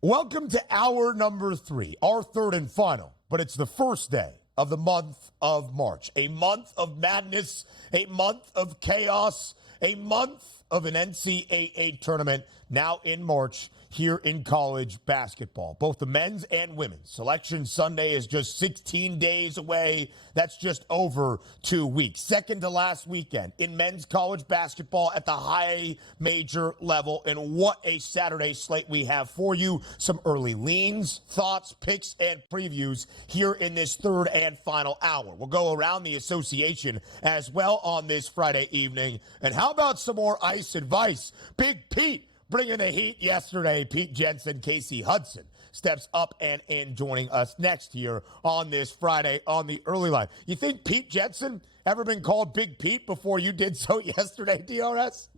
Welcome to hour number 3, our third and final, but it's the first day of the month of March. A month of madness, a month of chaos, a month of an NCAA tournament now in March here in college basketball, both the men's and women's. Selection Sunday is just 16 days away. That's just over 2 weeks. Second to last weekend in men's college basketball at the high major level. And what a Saturday slate we have for you. Some early leans, thoughts, picks, and previews here in this third and final hour. We'll go around the association as well on this Friday evening. And how about some more ice advice? Big Pete bringing the heat yesterday. Pete Jensen, Kasey Hudson steps up and in, joining us next here on this Friday on the early line. You think Pete Jensen ever been called Big Pete before you did so yesterday, DRS?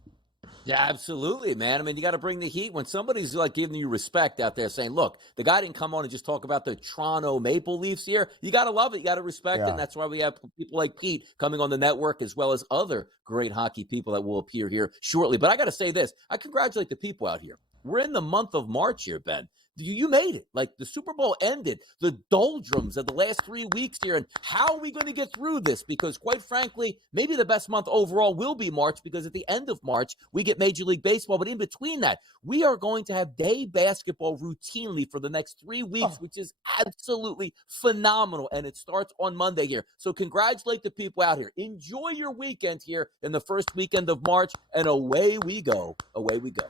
Yeah, absolutely, man. I mean, you got to bring the heat when somebody's like giving you respect out there, saying, look, the guy didn't come on and just talk about the Toronto Maple Leafs here. You got to love it. You got to respect it. And that's why we have people like Pete coming on the network, as well as other great hockey people that will appear here shortly. But I got to say this. I congratulate the people out here. We're in the month of March here, Ben. You made it. Like, the Super Bowl ended, the doldrums of the last 3 weeks here. And how are we going to get through this? Because quite frankly, maybe the best month overall will be March, because at the end of March, we get Major League Baseball. But in between that, we are going to have day basketball routinely for the next 3 weeks, which is absolutely phenomenal. And it starts on Monday here. So congratulate the people out here. Enjoy your weekend here in the first weekend of March. And away we go. Away we go.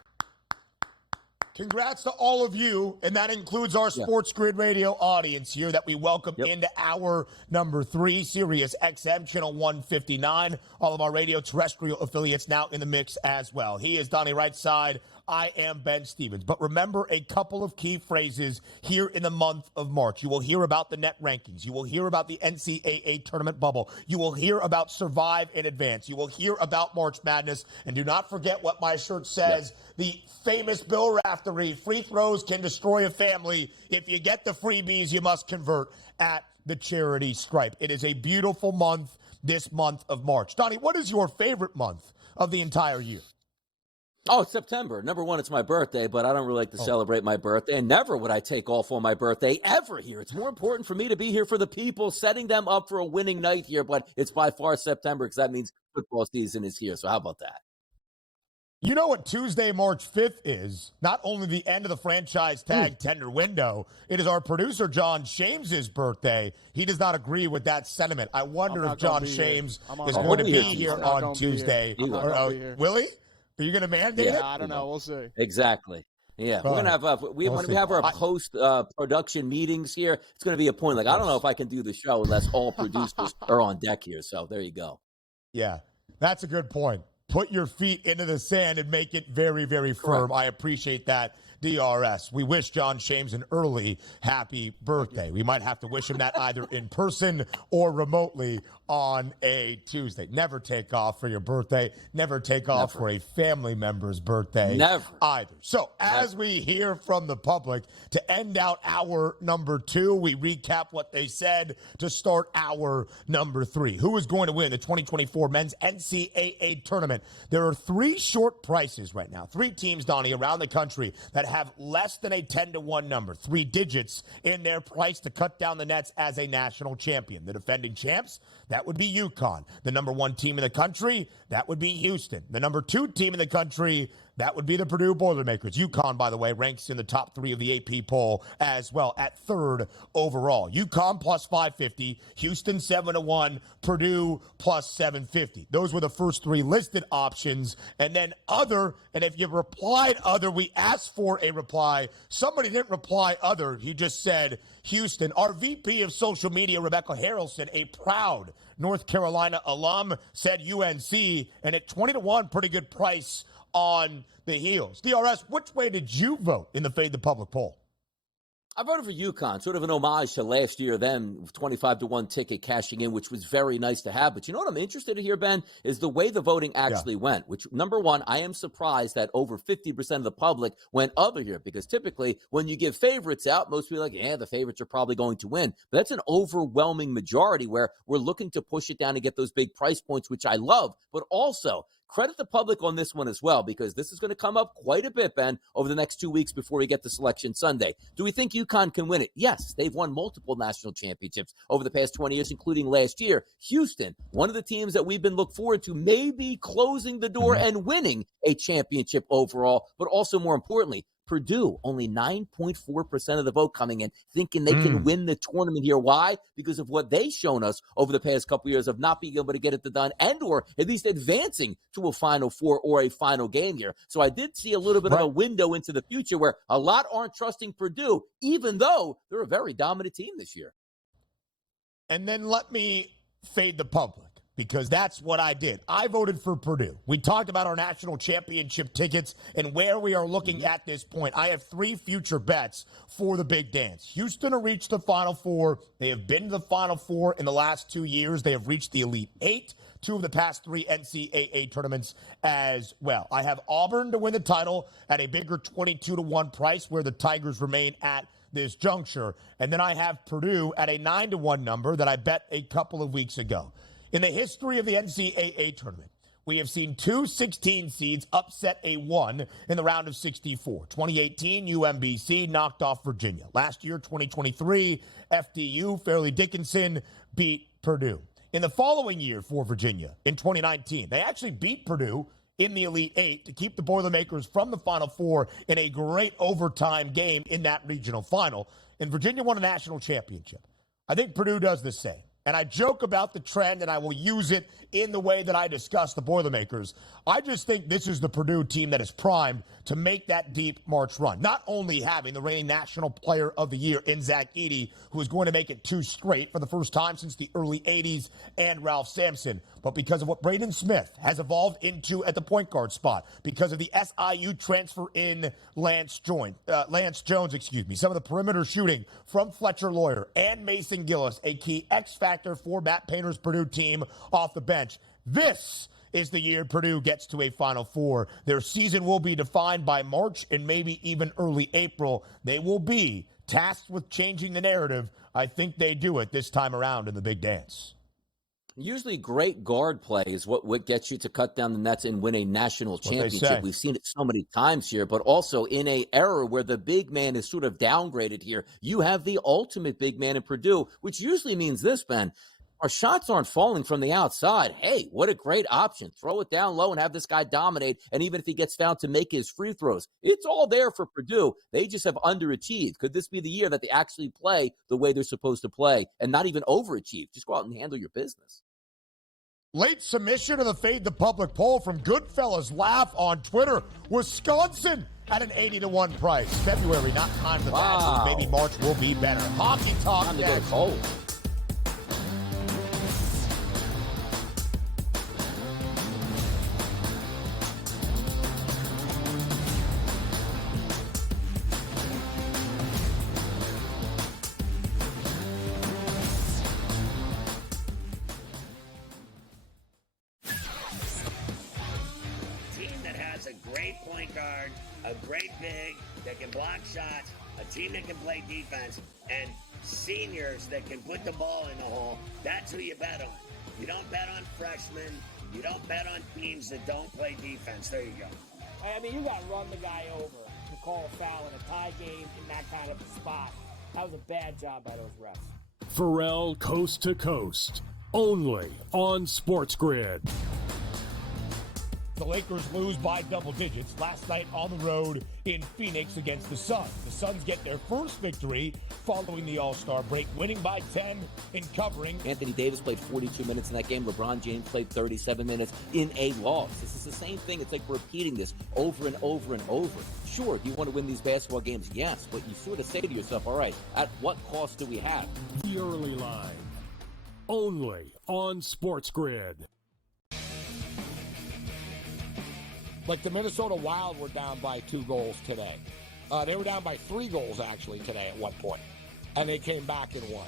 Congrats to all of you, and that includes our SportsGrid radio audience here that we welcome into hour number 3, Sirius XM, channel 159. All of our radio terrestrial affiliates now in the mix as well. He is Donnie right side. I am Ben Stevens. But remember a couple of key phrases here in the month of March. You will hear about the net rankings. You will hear about the NCAA tournament bubble. You will hear about Survive in Advance. You will hear about March Madness. And do not forget what my shirt says. The famous Bill Raftery, free throws can destroy a family. If you get the freebies, you must convert at the charity stripe. It is a beautiful month, this month of March. Donnie, what is your favorite month of the entire year? Oh, it's September. Number one, it's my birthday, but I don't really like to celebrate my birthday. And never would I take off on my birthday ever here. It's more important for me to be here for the people, setting them up for a winning night here. But it's by far September, because that means football season is here. So how about that? You know what Tuesday, March 5th is? Not only the end of the franchise tag tender window, it is our producer John Shames' birthday. He does not agree with that sentiment. I wonder if John Shames is going to be here on Tuesday. Will he? Are you going to mandate it? I don't know. We'll see. Exactly. Yeah, we're gonna have when we have our post production meetings here. It's gonna be a point. Like, I don't know if I can do the show unless all producers are on deck here. So there you go. Yeah, that's a good point. Put your feet into the sand and make it very, very firm. I appreciate that, DRS. We wish John Shames an early happy birthday. We might have to wish him that either in person or remotely on a Tuesday. Never take off for your birthday. Never take off for a family member's birthday. Never. Either. So as we hear from the public to end out hour number 2, we recap what they said to start hour number 3. Who is going to win the 2024 men's NCAA tournament? There are 3 short prices right now. 3 teams, Donnie, around the country that have less than a 10-1 number, 3 digits in their price to cut down the nets as a national champion. The defending champs, that would be UConn. The number 1 team in the country, that would be Houston. The number 2 team in the country, that would be the Purdue Boilermakers. UConn, by the way, ranks in the top 3 of the AP poll as well at 3rd overall. UConn plus 550, Houston 7-1, Purdue plus 750. Those were the first 3 listed options. And then other, and if you replied other, we asked for a reply. Somebody didn't reply other. He just said Houston. Our VP of social media, Rebecca Harrelson, a proud North Carolina alum, said UNC. And at 20-1, pretty good price on the heels. DRS, which way did you vote in the Fade the Public poll? I voted for UConn, sort of an homage to last year, then 25-1 ticket cashing in, which was very nice to have. But you know what I'm interested in here, Ben, is the way the voting actually went, which, number one, I am surprised that over 50% of the public went other here, because typically when you give favorites out, most people are like, yeah, the favorites are probably going to win. But that's an overwhelming majority where we're looking to push it down and get those big price points, which I love. But also, credit the public on this one as well, because this is going to come up quite a bit, Ben, over the next 2 weeks before we get to Selection Sunday. Do we think UConn can win it? Yes, they've won multiple national championships over the past 20 years, including last year. Houston, one of the teams that we've been looked forward to maybe closing the door and winning a championship overall, but also more importantly, Purdue, only 9.4% of the vote coming in, thinking they can win the tournament here. Why? Because of what they've shown us over the past couple years of not being able to get it done and or at least advancing to a Final Four or a final game here. So I did see a little bit of a window into the future where a lot aren't trusting Purdue, even though they're a very dominant team this year. And then let me fade the public, because that's what I did. I voted for Purdue. We talked about our national championship tickets and where we are looking at this point. I have 3 future bets for the Big Dance. Houston will reach the Final Four. They have been to the Final Four in the last 2 years. They have reached the Elite 8, 2 of the past 3 NCAA tournaments as well. I have Auburn to win the title at a bigger 22-1 price, where the Tigers remain at this juncture. And then I have Purdue at a 9-1 number that I bet a couple of weeks ago. In the history of the NCAA tournament, we have seen 2 16 seeds upset a 1 in the round of 64. 2018, UMBC knocked off Virginia. Last year, 2023, FDU, Fairleigh Dickinson, beat Purdue. In the following year for Virginia, in 2019, they actually beat Purdue in the Elite 8 to keep the Boilermakers from the Final Four in a great overtime game in that regional final. And Virginia won a national championship. I think Purdue does the same. And I joke about the trend, and I will use it in the way that I discuss the Boilermakers. I just think this is the Purdue team that is primed to make that deep March run. Not only having the reigning National Player of the Year in Zach Edey, who is going to make it 2 straight for the first time since the early 80s, and Ralph Sampson, but because of what Braden Smith has evolved into at the point guard spot, because of the SIU transfer in Lance Jones, some of the perimeter shooting from Fletcher Lawyer and Mason Gillis, a key X factor for Matt Painter's Purdue team off the bench. This is the year Purdue gets to a Final Four. Their season will be defined by March and maybe even early April. They will be tasked with changing the narrative. I think they do it this time around in the Big Dance. Usually great guard play is what gets you to cut down the nets and win a national championship. We've seen it so many times here, but also in a era where the big man is sort of downgraded here, you have the ultimate big man in Purdue, which usually means this, Ben. Our shots aren't falling from the outside. Hey, what a great option. Throw it down low and have this guy dominate. And even if he gets fouled, to make his free throws. It's all there for Purdue. They just have underachieved. Could this be the year that they actually play the way they're supposed to play and not even overachieve? Just go out and handle your business. Late submission of the Fade the Public poll from Goodfellas Laugh on Twitter. Wisconsin at an 80-1 price. February, not time to wow. Maybe March will be better. Hockey talk. Time to get cold. A great big that can block shots, a team that can play defense, and seniors that can put the ball in the hole. That's who you bet on. You don't bet on freshmen. You don't bet on teams that don't play defense. There you go. I mean, you got to run the guy over to call a foul in a tie game in that kind of a spot. That was a bad job by those refs. Pharrell Coast to Coast, only on SportsGrid. The Lakers lose by double digits last night on the road in Phoenix against the Suns. The Suns get their first victory following the All-Star break, winning by 10 and covering. Anthony Davis played 42 minutes in that game. LeBron James played 37 minutes in a loss. This is the same thing. It's like repeating this over and over and over. Sure, do you want to win these basketball games? Yes, but you sort of say to yourself, all right, at what cost do we have? The Early Line, only on SportsGrid. Like the Minnesota Wild were down by 2 goals today. They were down by 3 goals, actually, today at one point. And they came back and won.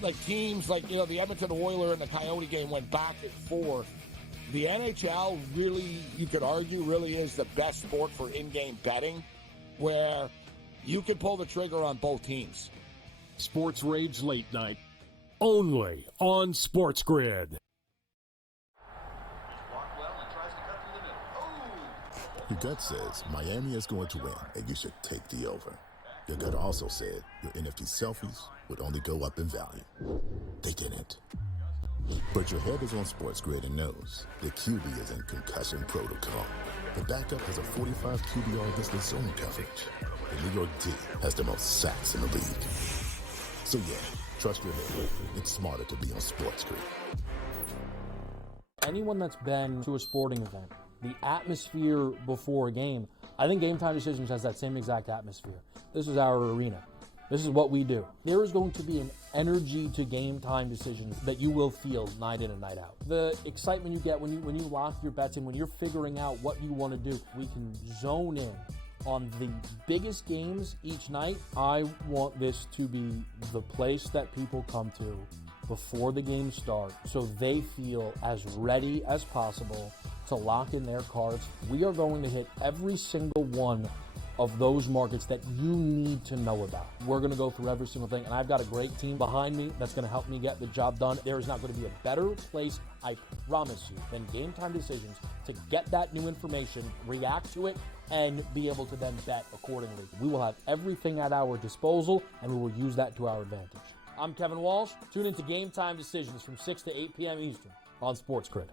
Like teams like, the Edmonton Oilers and the Coyote game went back and forth. The NHL really, you could argue, really is the best sport for in-game betting, where you can pull the trigger on both teams. Sports Rage Late Night, only on SportsGrid. Walked well and tries to cut Your gut says Miami is going to win, and you should take the over. Your gut also said your NFT selfies would only go up in value. They didn't. But your head is on SportsGrid and knows the QB is in concussion protocol. The backup has a 45 QBR against the zone coverage. The New York D has the most sacks in the league. So yeah, trust your head. It's smarter to be on SportsGrid. Anyone that's been to a sporting event, the atmosphere before a game, I think Game Time Decisions has that same exact atmosphere. This is our arena. This is what we do. There is going to be an energy to Game Time Decisions that you will feel night in and night out. The excitement you get when you lock your bets in, when you're figuring out what you want to do, we can zone in on the biggest games each night. I want this to be the place that people come to before the games start so they feel as ready as possible to lock in their cards. We are going to hit every single one of those markets that you need to know about. We're going to go through every single thing, and I've got a great team behind me that's going to help me get the job done. There is not going to be a better place, I promise you, than Game Time Decisions to get that new information, react to it, and be able to then bet accordingly. We will have everything at our disposal, and we will use that to our advantage. I'm Kevin Walsh. Tune into Game Time Decisions from 6 to 8 p.m. Eastern on SportsGrid.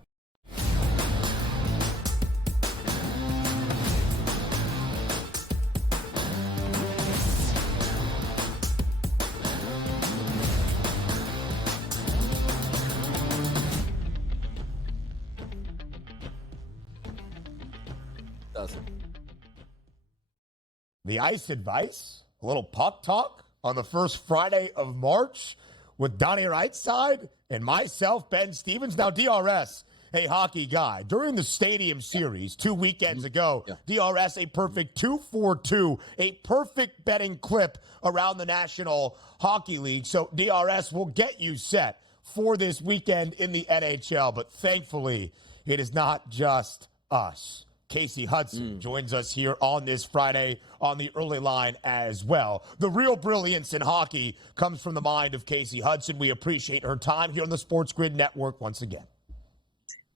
The ice advice, a little puck talk on the first Friday of March with Donnie Rightside and myself, Ben Stevens. Now, DRS, a hockey guy. During the Stadium Series 2 weekends ago, DRS, a perfect 2-4-2, a perfect betting clip around the National Hockey League. So DRS will get you set for this weekend in the NHL. But thankfully, it is not just us. Kasey Hudson joins us here on this Friday on the early line as well. The real brilliance in hockey comes from the mind of Kasey Hudson. We appreciate her time here on the SportsGrid Network once again.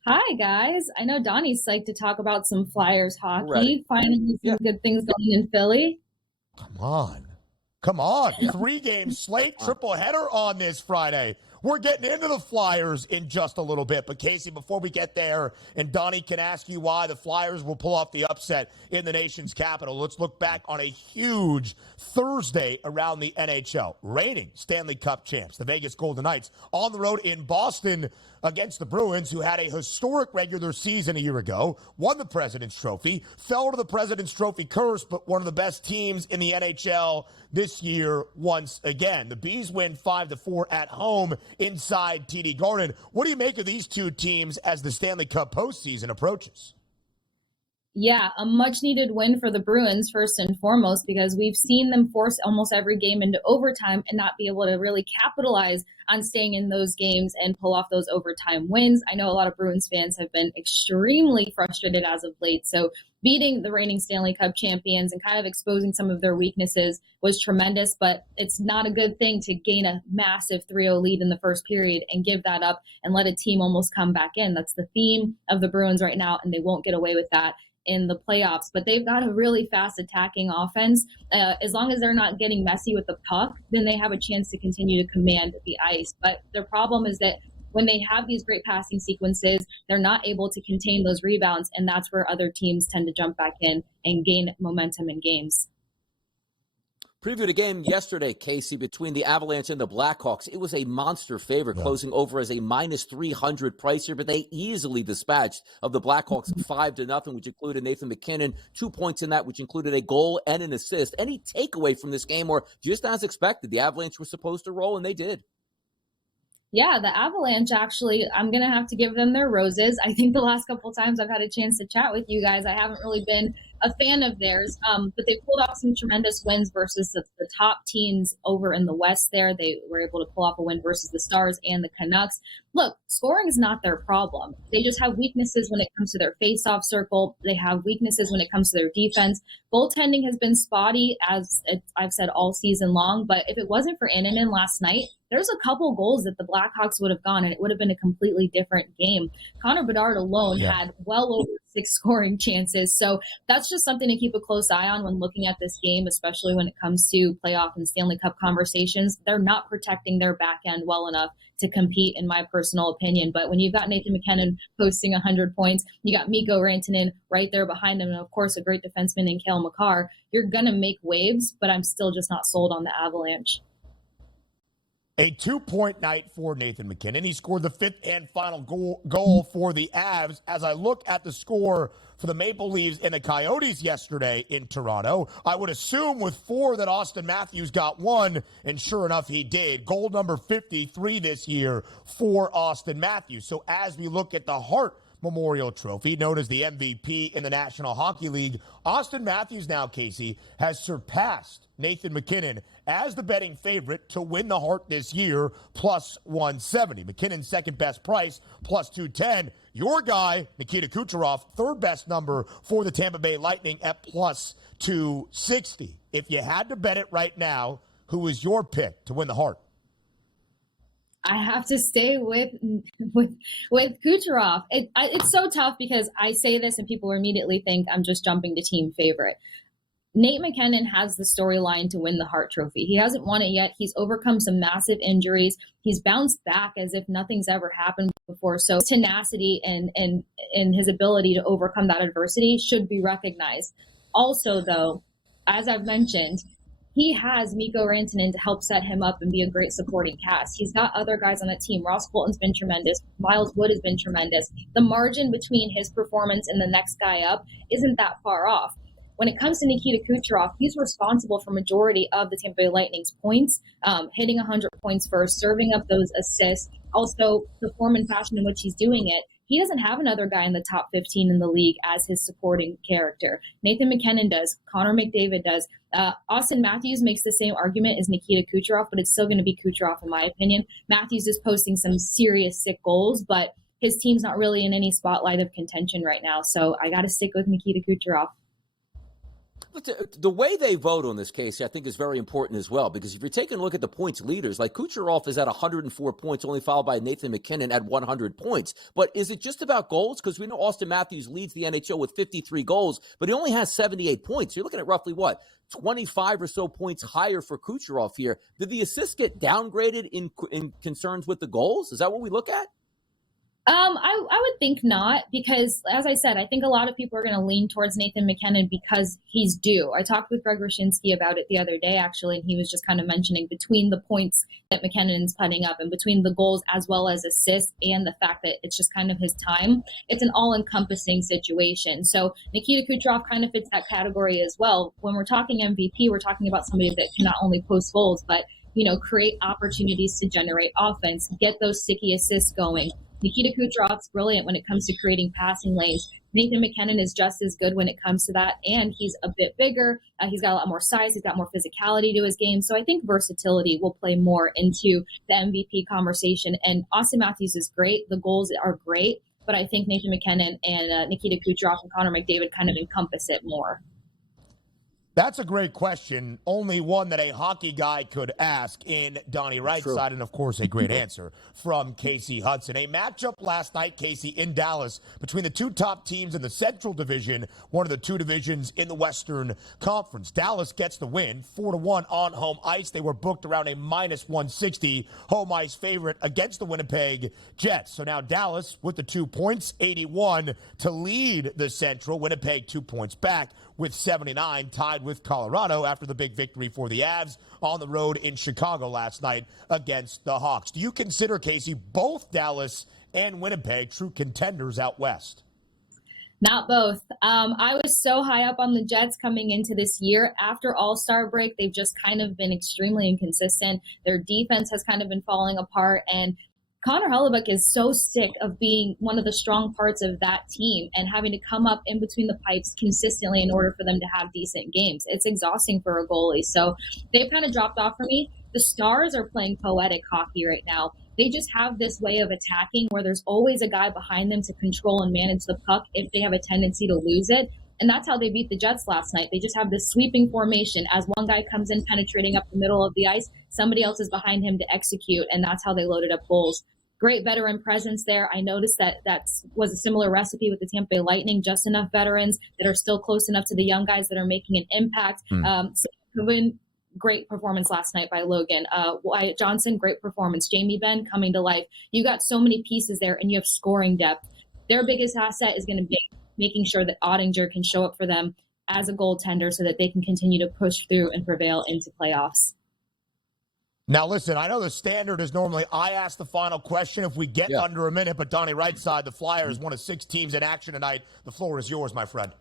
Hi, guys. I know Donnie's psyched to talk about some Flyers hockey. Ready. Finally, some good things going in Philly. Come on. 3-game slate, triple header on this Friday. We're getting into the Flyers in just a little bit. But, Kasey, before we get there, and Donnie can ask you why the Flyers will pull off the upset in the nation's capital, let's look back on a huge Thursday around the NHL. Reigning Stanley Cup champs, the Vegas Golden Knights, on the road in Boston against the Bruins, who had a historic regular season a year ago, won the President's Trophy, fell to the President's Trophy curse, but one of the best teams in the NHL this year once again. The Bees win 5-4 at home inside TD Garden. What do you make of these two teams as the Stanley Cup postseason approaches? Yeah, a much-needed win for the Bruins, first and foremost, because we've seen them force almost every game into overtime and not be able to really capitalize on staying in those games and pull off those overtime wins. I know a lot of Bruins fans have been extremely frustrated as of late, so beating the reigning Stanley Cup champions and kind of exposing some of their weaknesses was tremendous, but it's not a good thing to gain a massive 3-0 lead in the first period and give that up and let a team almost come back in. That's the theme of the Bruins right now, and they won't get away with that in the playoffs. But they've got a really fast attacking offense. As long as they're not getting messy with the puck, then they have a chance to continue to command the ice. But their problem is that when they have these great passing sequences, they're not able to contain those rebounds, and that's where other teams tend to jump back in and gain momentum in games. Previewed a game yesterday, Kasey, between the Avalanche and the Blackhawks. It was a monster favorite, closing over as a -300 price here, but they easily dispatched of the Blackhawks 5-0, which included Nathan McKinnon, 2 points in that, which included a goal and an assist. Any takeaway from this game, or just as expected, the Avalanche was supposed to roll, and they did? Yeah, the Avalanche, actually, I'm going to have to give them their roses. I think the last couple of times I've had a chance to chat with you guys, I haven't really been a fan of theirs, but they pulled off some tremendous wins versus the top teams over in the West there. They were able to pull off a win versus the Stars and the Canucks. Look, scoring is not their problem. They just have weaknesses when it comes to their face-off circle. They have weaknesses when it comes to their defense. Goaltending has been spotty, as I've said all season long, but if it wasn't for Annunen last night, there's a couple goals that the Blackhawks would have gone, and it would have been a completely different game. Connor Bedard alone had well over 6 scoring chances. So that's just something to keep a close eye on when looking at this game, especially when it comes to playoff and Stanley Cup conversations. They're not protecting their back end well enough to compete, in my personal opinion. But when you've got Nathan McKinnon posting 100 points, you got Mikko Rantanen right there behind him, and of course a great defenseman in Cale Makar, you're going to make waves, but I'm still just not sold on the Avalanche. A 2-point night for Nathan McKinnon. He scored the 5th and final goal for the Avs. As I look at the score for the Maple Leafs and the Coyotes yesterday in Toronto, I would assume with 4 that Austin Matthews got 1, and sure enough, he did. Goal number 53 this year for Austin Matthews. So as we look at the Hart Memorial Trophy, known as the MVP in the National Hockey League, Austin Matthews now, Kasey, has surpassed Nathan McKinnon as the betting favorite to win the Hart this year, plus 170. McKinnon's second best price, plus 210. Your guy, Nikita Kucherov, third best number for the Tampa Bay Lightning at plus 260. If you had to bet it right now, who is your pick to win the Hart? I have to stay with Kucherov. It's so tough because I say this and people immediately think I'm just jumping to team favorite. Nate McKinnon has the storyline to win the Hart Trophy. He hasn't won it yet. He's overcome some massive injuries. He's bounced back as if nothing's ever happened before. So his tenacity and his ability to overcome that adversity should be recognized. Also, though, as I've mentioned, he has Mikko Rantanen to help set him up and be a great supporting cast. He's got other guys on that team. Ross Colton's been tremendous. Miles Wood has been tremendous. The margin between his performance and the next guy up isn't that far off. When it comes to Nikita Kucherov, he's responsible for majority of the Tampa Bay Lightning's points, hitting 100 points first, serving up those assists, also the form and fashion in which he's doing it. He doesn't have another guy in the top 15 in the league as his supporting character. Nathan McKinnon does. Connor McDavid does. Austin Matthews makes the same argument as Nikita Kucherov, but it's still going to be Kucherov in my opinion. Matthews is posting some serious sick goals, but his team's not really in any spotlight of contention right now. So I got to stick with Nikita Kucherov. The way they vote on this case, I think, is very important as well, because if you're taking a look at the points leaders, like Kucherov is at 104 points, only followed by Nathan McKinnon at 100 points. But is it just about goals? Because we know Austin Matthews leads the NHL with 53 goals, but he only has 78 points. You're looking at roughly, 25 or so points higher for Kucherov here. Did the assists get downgraded in concerns with the goals? Is that what we look at? I would think not, because as I said, I think a lot of people are going to lean towards Nathan McKinnon because he's due. I talked with Greg Wyshynski about it the other day, actually, and he was just kind of mentioning between the points that McKinnon's putting up and between the goals as well as assists and the fact that it's just kind of his time, it's an all-encompassing situation. So Nikita Kucherov kind of fits that category as well. When we're talking MVP, we're talking about somebody that can not only post goals, but create opportunities to generate offense, get those sticky assists going. Nikita Kucherov's brilliant when it comes to creating passing lanes. Nathan McKinnon is just as good when it comes to that, and he's a bit bigger. He's got a lot more size. He's got more physicality to his game. So I think versatility will play more into the MVP conversation. And Austin Matthews is great. The goals are great. But I think Nathan McKinnon and Nikita Kucherov and Connor McDavid kind of encompass it more. That's a great question. Only one that a hockey guy could ask in Donnie Wright's side, and of course a great answer from Kasey Hudson. A matchup last night, Kasey, in Dallas between the two top teams in the Central Division, one of the two divisions in the Western Conference. Dallas gets the win, 4-1 on home ice. They were booked around a minus 160 home ice favorite against the Winnipeg Jets. So now Dallas with the 2 points, 81 to lead the Central. Winnipeg 2 points back with 79, tied with Colorado after the big victory for the Avs on the road in Chicago last night against the Hawks. Do you consider, Kasey, both Dallas and Winnipeg true contenders out west? Not both. I was so high up on the Jets coming into this year. After All-Star break, they've just kind of been extremely inconsistent. Their defense has kind of been falling apart, and Connor Hellebuyck is so sick of being one of the strong parts of that team and having to come up in between the pipes consistently in order for them to have decent games. It's exhausting for a goalie. So they've kind of dropped off for me. The Stars are playing poetic hockey right now. They just have this way of attacking where there's always a guy behind them to control and manage the puck if they have a tendency to lose it. And that's how they beat the Jets last night. They just have this sweeping formation. As one guy comes in penetrating up the middle of the ice, somebody else is behind him to execute, and that's how they loaded up goals. great veteran presence there. I noticed that was a similar recipe with the Tampa Bay Lightning, just enough veterans that are still close enough to the young guys that are making an impact. Great performance last night by Logan. Wyatt Johnson, great performance. Jamie Benn coming to life. You got so many pieces there, and you have scoring depth. Their biggest asset is going to be making sure that Ottinger can show up for them as a goaltender so that they can continue to push through and prevail into playoffs. Now, listen, I know the standard is normally I ask the final question if we get under a minute, but Donnie, right side, the Flyers, one of 6 teams in action tonight. The floor is yours, my friend.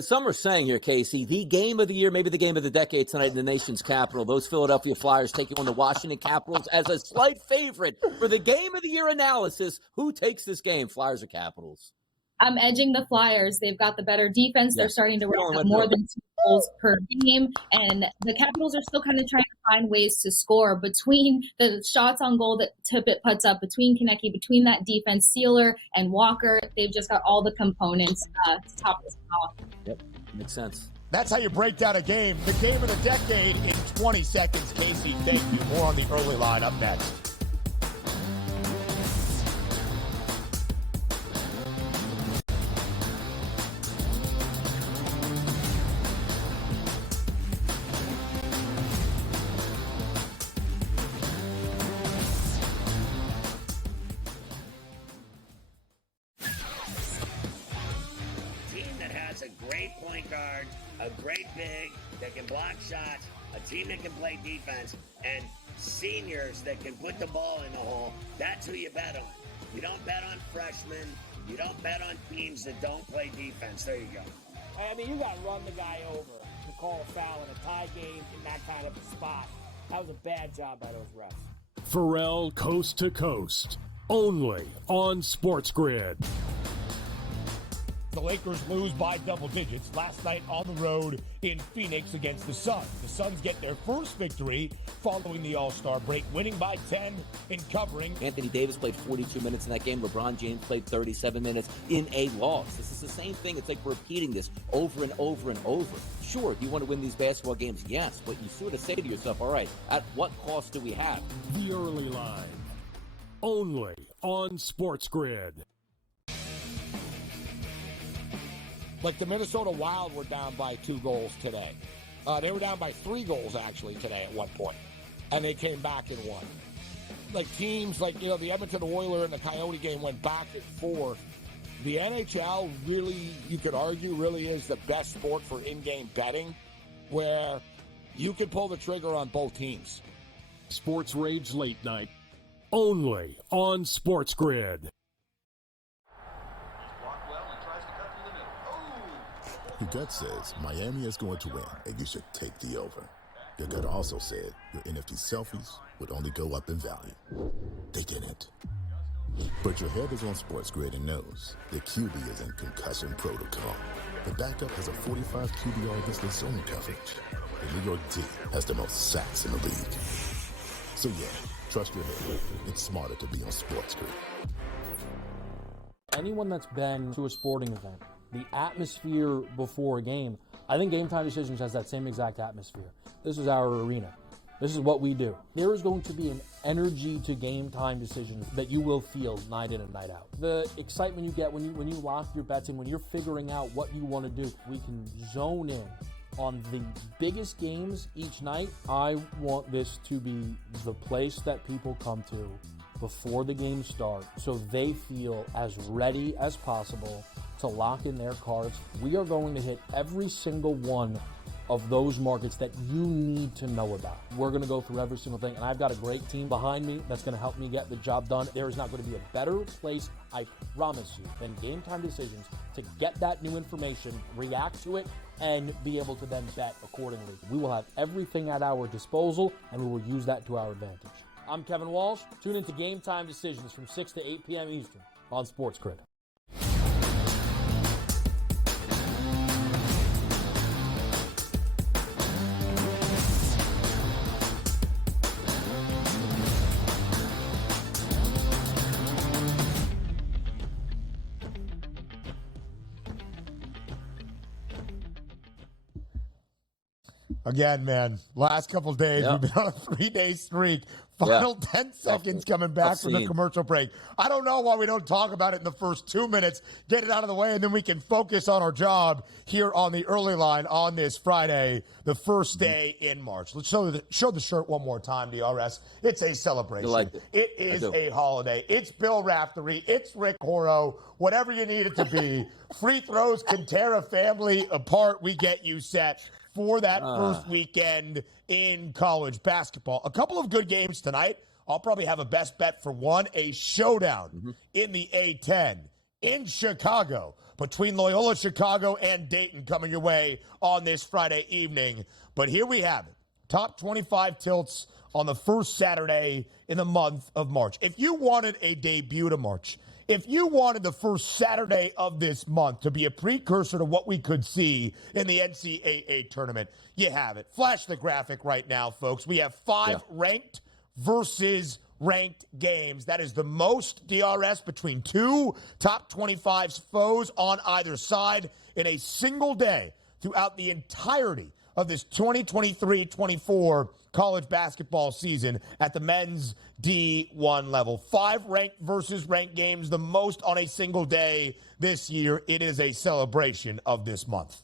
Some are saying here, Kasey, the game of the year, maybe the game of the decade tonight in the nation's capital. Those Philadelphia Flyers taking on the Washington Capitals as a slight favorite for the game of the year analysis. Who takes this game, Flyers or Capitals? I'm edging the Flyers. They've got the better defense. They're starting to run up more than 2 goals per game. And the Capitals are still kind of trying to find ways to score between the shots on goal that Tippett puts up, between Konecny, between that defense, Sealer and Walker. They've just got all the components to top this off. Yep, makes sense. That's how you break down a game. The game of the decade in 20 seconds. Kasey, thank you. More on the early line up next. A great big that can block shots, a team that can play defense, and seniors that can put the ball in the hole. That's who you bet on. You don't bet on freshmen. You don't bet on teams that don't play defense. There you go. I mean, you got to run the guy over to call a foul in a tie game in that kind of a spot. That was a bad job by those refs. Pharrell Coast to Coast, only on SportsGrid. The Lakers lose by double digits last night on the road in Phoenix against the Suns. The Suns get their first victory following the All-Star break, winning by 10 in covering. Anthony Davis played 42 minutes in that game. LeBron James played 37 minutes in a loss. This is the same thing. It's like repeating this over and over and over. Sure, you want to win these basketball games? Yes, but you sort of say to yourself, all right, at what cost do we have? The early line, only on SportsGrid. Like the Minnesota Wild were down by 2 goals today. They were down by 3 goals, actually, today at one point. And they came back and won. Like teams like, the Edmonton Oilers and the Coyote game went back and forth. The NHL really, you could argue, really is the best sport for in-game betting, where you can pull the trigger on both teams. Sports Rage Late Night, only on SportsGrid. Your gut says Miami is going to win, and you should take the over. Your gut also said your NFT selfies would only go up in value. They didn't. But your head is on SportsGrid and knows the QB is in concussion protocol. The backup has a 45 QBR against the zone coverage. The New York D has the most sacks in the league. So yeah, trust your head. It's smarter to be on SportsGrid. Anyone that's been to a sporting event, the atmosphere before a game, I think Game Time Decisions has that same exact atmosphere. This is our arena. This is what we do. There is going to be an energy to Game Time Decisions that you will feel night in and night out. The excitement you get when you lock your bets in, when you're figuring out what you want to do, we can zone in on the biggest games each night. I want this to be the place that people come to before the games start so they feel as ready as possible to lock in their cards. We are going to hit every single one of those markets that you need to know about. We're going to go through every single thing, and I've got a great team behind me that's going to help me get the job done. There is not going to be a better place, I promise you, than Game Time Decisions to get that new information, react to it, and be able to then bet accordingly. We will have everything at our disposal, and we will use that to our advantage. I'm Kevin Walsh. Tune into Game Time Decisions from 6 to 8 p.m. Eastern on SportsGrid. Again, man, last couple of days, we've been on a 3-day streak. Final 10 seconds coming back from the commercial break. I don't know why we don't talk about it in the first 2 minutes, get it out of the way, and then we can focus on our job here on the early line on this Friday, the first day in March. Let's show the shirt one more time, DRS. It's a celebration. Like it. It is a holiday. It's Bill Raftery. It's Rick Horrow. Whatever you need it to be. Free throws can tear a family apart. We get you set for that first weekend in college basketball. A couple of good games tonight. I'll probably have a best bet for one, a showdown in the A-10 in Chicago between Loyola Chicago and Dayton coming your way on this Friday evening. But here we have it. Top 25 tilts on the first Saturday in the month of March. If you wanted a debut to March, if you wanted the first Saturday of this month to be a precursor to what we could see in the NCAA tournament, you have it. Flash the graphic right now, folks. We have 5 ranked versus ranked games. That is the most DRS between 2 top 25's foes on either side in a single day throughout the entirety of this 2023-24 college basketball season at the men's D1 level. 5 ranked versus ranked games, the most on a single day this year. It is a celebration of this month.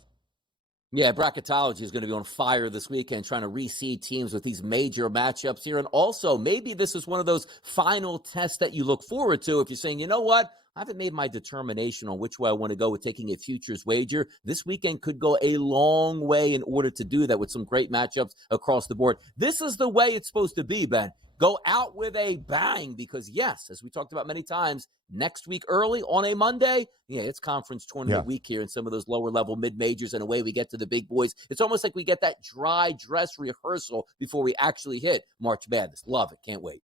Yeah, bracketology is going to be on fire this weekend, trying to reseed teams with these major matchups here. And also, maybe this is one of those final tests that you look forward to if you're saying, you know what? I haven't made my determination on which way I want to go with taking a futures wager. This weekend could go a long way in order to do that with some great matchups across the board. This is the way it's supposed to be, Ben. Go out with a bang because, yes, as we talked about many times, next week early on a Monday, it's conference tournament week here in some of those lower-level mid-majors, and away we get to the big boys. It's almost like we get that dry dress rehearsal before we actually hit March Madness. Love it. Can't wait.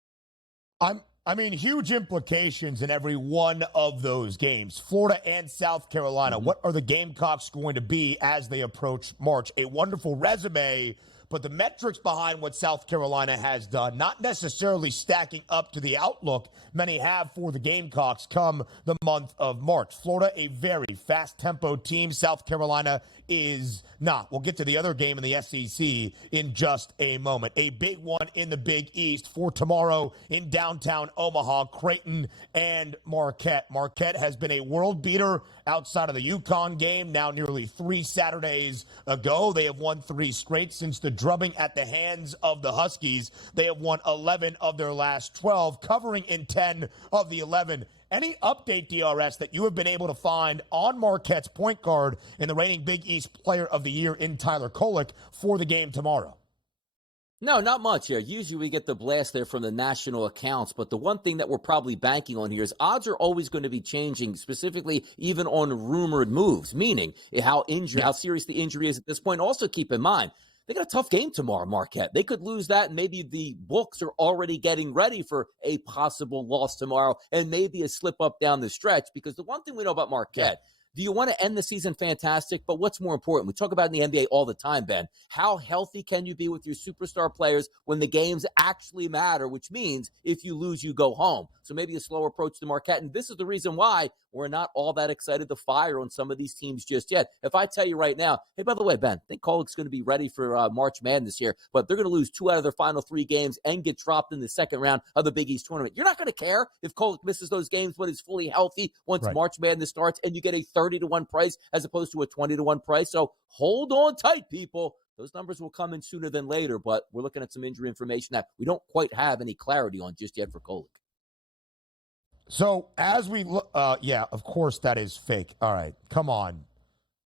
I mean, huge implications in every one of those games. Florida and South Carolina. What are the Gamecocks going to be as they approach March? A wonderful resume, but the metrics behind what South Carolina has done, not necessarily stacking up to the outlook many have for the Gamecocks come the month of March. Florida, a very fast-tempo team. South Carolina is not. We'll get to the other game in the SEC in just a moment. A big one in the Big East for tomorrow in downtown Omaha, Creighton and Marquette. Marquette has been a world beater outside of the UConn game now nearly 3 Saturdays ago. They have won 3 straight since the drubbing at the hands of the Huskies. They have won 11 of their last 12, covering in 10 of the 11. Any update, DRS, that you have been able to find on Marquette's point guard and the reigning Big East Player of the Year in Tyler Kolek for the game tomorrow? No, not much here. Usually we get the blast there from the national accounts, but the one thing that we're probably banking on here is odds are always going to be changing, specifically even on rumored moves, meaning how serious the injury is at this point. Also keep in mind, they got a tough game tomorrow, Marquette. They could lose that, and maybe the books are already getting ready for a possible loss tomorrow and maybe a slip up down the stretch, because the one thing we know about Marquette, do you want to end the season fantastic? But what's more important? We talk about in the NBA all the time, Ben. How healthy can you be with your superstar players when the games actually matter, which means if you lose, you go home. So maybe a slow approach to Marquette. And this is the reason why we're not all that excited to fire on some of these teams just yet. If I tell you right now, hey, by the way, Ben, I think Kolek's going to be ready for March Madness here, but they're going to lose 2 out of their final 3 games and get dropped in the second round of the Big East tournament. You're not going to care if Kolek misses those games when he's fully healthy once March Madness starts and you get a 30-1 price as opposed to a 20-1 price. So hold on tight, people. Those numbers will come in sooner than later, but we're looking at some injury information that we don't quite have any clarity on just yet for Kolek. So as we look, of course that is fake. All right, come on.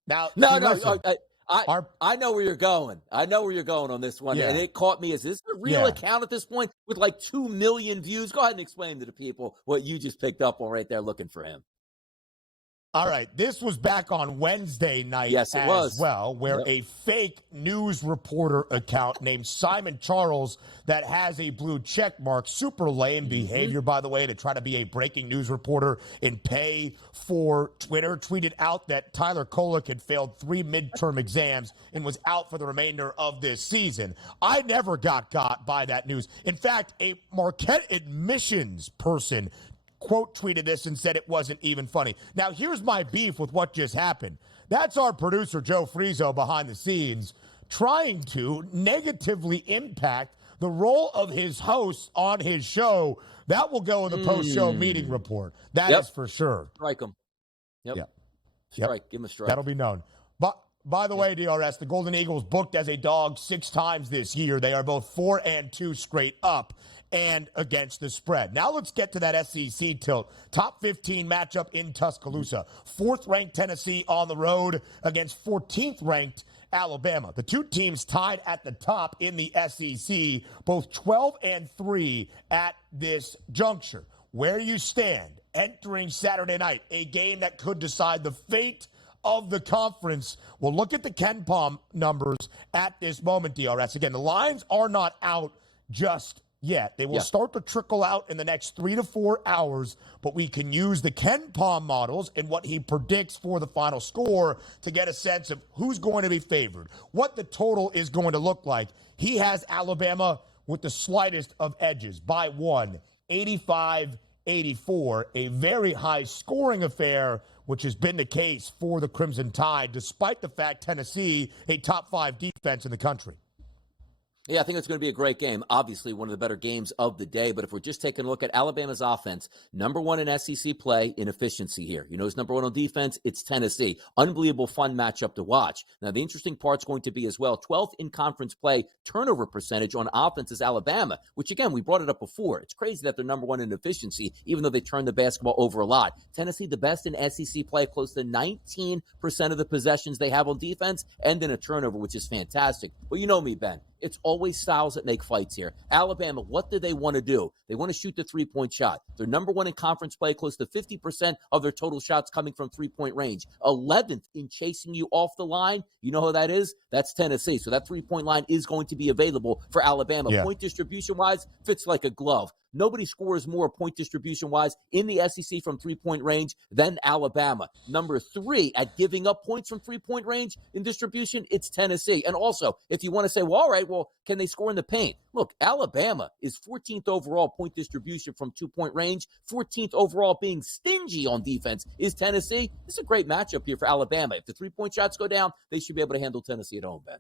Now, I know where you're going. I know where you're going on this one, and it caught me. Is this a real account at this point with like 2 million views? Go ahead and explain to the people what you just picked up on right there looking for him. All right, this was back on Wednesday night well, where a fake news reporter account named Simon Charles that has a blue check mark, super lame behavior, by the way, to try to be a breaking news reporter and pay for Twitter, tweeted out that Tyler Kolek had failed 3 midterm exams and was out for the remainder of this season. I never got by that news. In fact, a Marquette admissions person quote tweeted this and said it wasn't even funny. Now, here's my beef with what just happened. That's our producer, Joe Frieso, behind the scenes, trying to negatively impact the role of his host on his show. That will go in the post-show meeting report. That is for sure. Strike him. Yep. Strike. Give him a strike. That'll be known. But by the way, DRS, the Golden Eagles booked as a dog 6 times this year. They are both 4-2 straight up and against the spread. Now let's get to that SEC tilt. Top 15 matchup in Tuscaloosa. 4th-ranked Tennessee on the road against 14th-ranked Alabama. The two teams tied at the top in the SEC, both 12-3 at this juncture. Where you stand entering Saturday night, a game that could decide the fate of the conference. We'll look at the KenPom numbers at this moment, DRS. Again, the lines are not out just yet. They will start to trickle out in the next 3 to 4 hours, but we can use the KenPom models and what he predicts for the final score to get a sense of who's going to be favored, what the total is going to look like. He has Alabama with the slightest of edges by 1, 85-84, a very high scoring affair, which has been the case for the Crimson Tide, despite the fact Tennessee, a top 5 defense in the country. Yeah, I think it's going to be a great game. Obviously, one of the better games of the day. But if we're just taking a look at Alabama's offense, number 1 in SEC play in efficiency here. You know who's number 1 on defense? It's Tennessee. Unbelievable fun matchup to watch. Now, the interesting part's going to be as well, 12th in conference play turnover percentage on offense is Alabama, which, again, we brought it up before. It's crazy that they're number 1 in efficiency, even though they turn the basketball over a lot. Tennessee, the best in SEC play, close to 19% of the possessions they have on defense, and in a turnover, which is fantastic. But you know me, Ben. It's always styles that make fights here. Alabama, what do they want to do? They want to shoot the three-point shot. They're number 1 in conference play, close to 50% of their total shots coming from three-point range. 11th in chasing you off the line. You know who that is? That's Tennessee. So that three-point line is going to be available for Alabama. Point distribution-wise, fits like a glove. Nobody scores more point distribution-wise in the SEC from three-point range than Alabama. Number 3 at giving up points from three-point range in distribution, it's Tennessee. And also, if you want to say, well, all right, well, can they score in the paint? Look, Alabama is 14th overall point distribution from two-point range. 14th overall being stingy on defense is Tennessee. This is a great matchup here for Alabama. If the three-point shots go down, they should be able to handle Tennessee at home, Ben.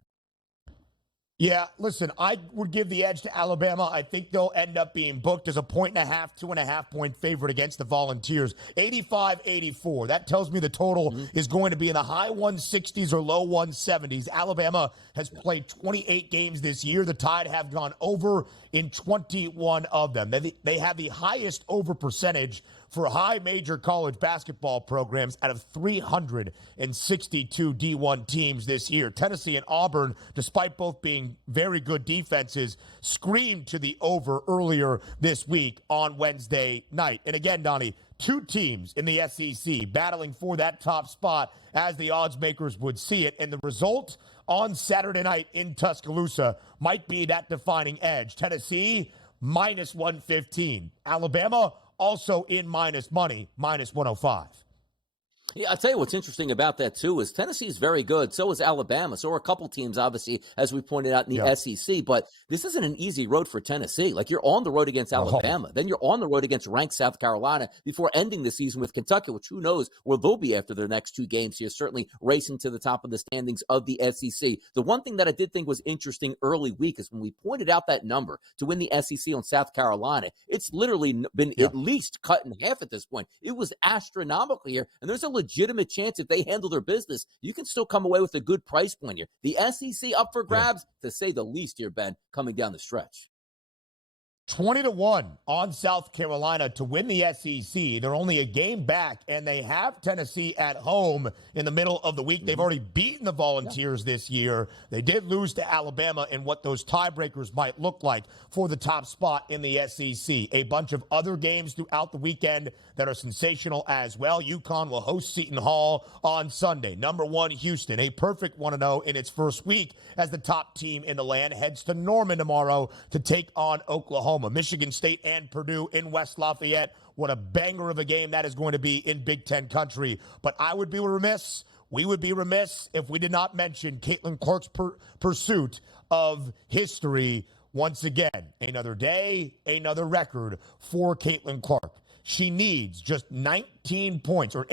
Yeah, listen, I would give the edge to Alabama. I think they'll end up being booked as a 1.5, 2.5 point favorite against the Volunteers. 85-84. That tells me the total is going to be in the high 160s or low 170s. Alabama has played 28 games this year. The Tide have gone over in 21 of them. They have the highest over percentage for high major college basketball programs out of 362 D1 teams this year. Tennessee and Auburn, despite both being very good defenses, screamed to the over earlier this week on Wednesday night. And again, Donnie, 2 teams in the SEC battling for that top spot as the odds makers would see it. And the result on Saturday night in Tuscaloosa might be that defining edge. Tennessee, minus 115. Alabama, also in minus money, minus 105. Yeah, I'll tell you what's interesting about that, too, is Tennessee is very good. So is Alabama. So are a couple teams, obviously, as we pointed out in the SEC. But this isn't an easy road for Tennessee. Like, you're on the road against Alabama. Then you're on the road against ranked South Carolina before ending the season with Kentucky, which who knows where they'll be after their next 2 games here, certainly racing to the top of the standings of the SEC. The one thing that I did think was interesting early week is when we pointed out that number to win the SEC on South Carolina, it's literally been at least cut in half at this point. It was astronomical here, and there's a legitimate chance if they handle their business, you can still come away with a good price point here. The SEC up for grabs, to say the least here, Ben, coming down the stretch. 20-1 on South Carolina to win the SEC. They're only a game back, and they have Tennessee at home in the middle of the week. They've already beaten the Volunteers this year. They did lose to Alabama in what those tiebreakers might look like for the top spot in the SEC. A bunch of other games throughout the weekend that are sensational as well. UConn will host Seton Hall on Sunday. Number 1, Houston, a perfect 1-0 in its first week as the top team in the land, heads to Norman tomorrow to take on Oklahoma. Michigan State and Purdue in West Lafayette. What a banger of a game that is going to be in Big Ten country. But we would be remiss if we did not mention Caitlin Clark's pursuit of history once again. Another day, another record for Caitlin Clark. She needs just 18 points, to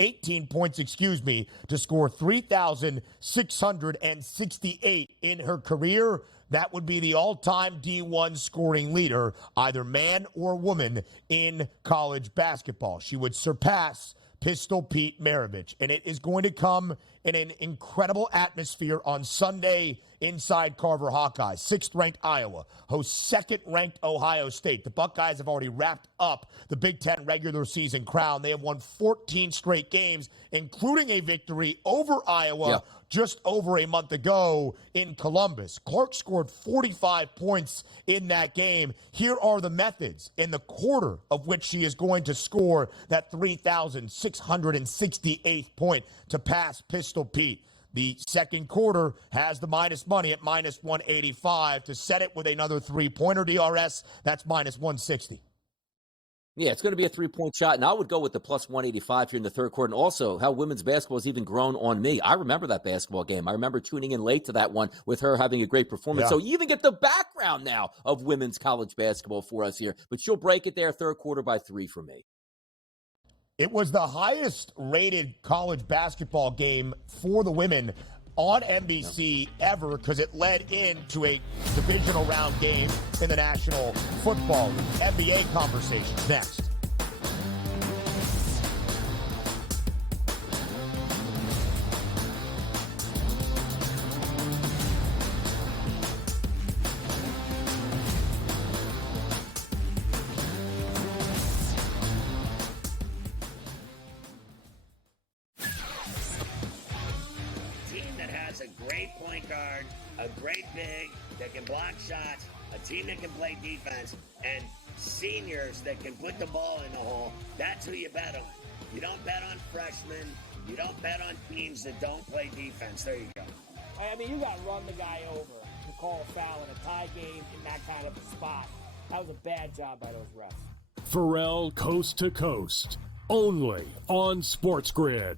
score 3,668 in her career. That would be the all-time D1 scoring leader, either man or woman, in college basketball. She would surpass Pistol Pete Maravich, and it is going to come in an incredible atmosphere on Sunday inside Carver Hawkeyes. 6th-ranked Iowa hosts 2nd-ranked Ohio State. The Buckeyes have already wrapped up the Big Ten regular season crown. They have won 14 straight games, including a victory over Iowa just over a month ago in Columbus. Clark scored 45 points in that game. Here are the methods in the quarter of which she is going to score that 3,668th point to pass Pistol Pete. The second quarter has the minus money at minus 185 to set it with another three-pointer DRS. That's minus 160. Yeah, it's going to be a three-point shot, and I would go with the plus 185 here in the third quarter. And also, how women's basketball has even grown on me. I remember that basketball game. I remember tuning in late to that one with her having a great performance. Yeah. So you even get the background now of women's college basketball for us here. But she'll break it there, third quarter by 3 for me. It was the highest-rated college basketball game for the women on NBC ever because it led into a divisional round game in the National Football League. NBA conversation next. A great point guard, a great big that can block shots, a team that can play defense, and seniors that can put the ball in the hole. That's who you bet on. You don't bet on freshmen. You don't bet on teams that don't play defense. There you go. I mean, you got to run the guy over to call a foul in a tie game in that kind of a spot. That was a bad job by those refs. Pharrell Coast to Coast, only on SportsGrid.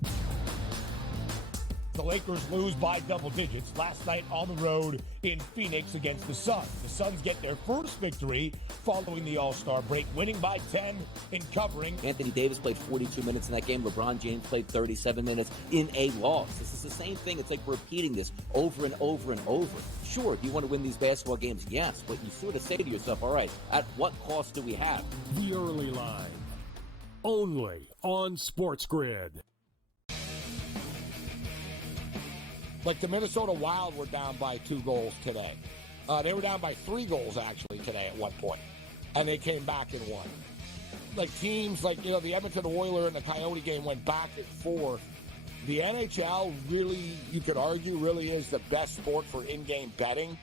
The Lakers lose by double digits last night on the road in Phoenix against the Suns. The Suns get their first victory following the All-Star break, winning by 10 in covering. Anthony Davis played 42 minutes in that game. LeBron James played 37 minutes in a loss. This is the same thing. It's like repeating this over and over and over. Sure, do you want to win these basketball games? Yes, but you sort of say to yourself, all right, at what cost do we have? The Early Line, only on SportsGrid. Like the Minnesota Wild were down by 2 goals today. They were down by 3 goals, actually, today at one point. And they came back and won. Like teams like, the Edmonton Oilers and the Coyote game went back and forth. The NHL really, you could argue, really is the best sport for in-game betting,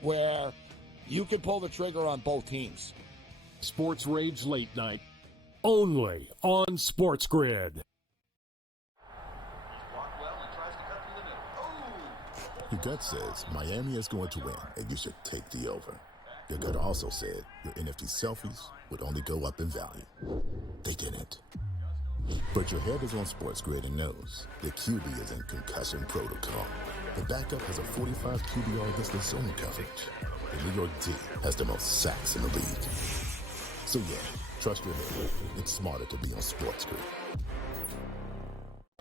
where you can pull the trigger on both teams. Sports Rage Late Night, only on SportsGrid. Your gut says Miami is going to win, and you should take the over. Your gut also said your NFT selfies would only go up in value. They didn't. But your head is on SportsGrid and knows the QB is in concussion protocol. The backup has a 45 QBR against the zone coverage. The New York D has the most sacks in the league. So yeah, trust your head. It's smarter to be on SportsGrid.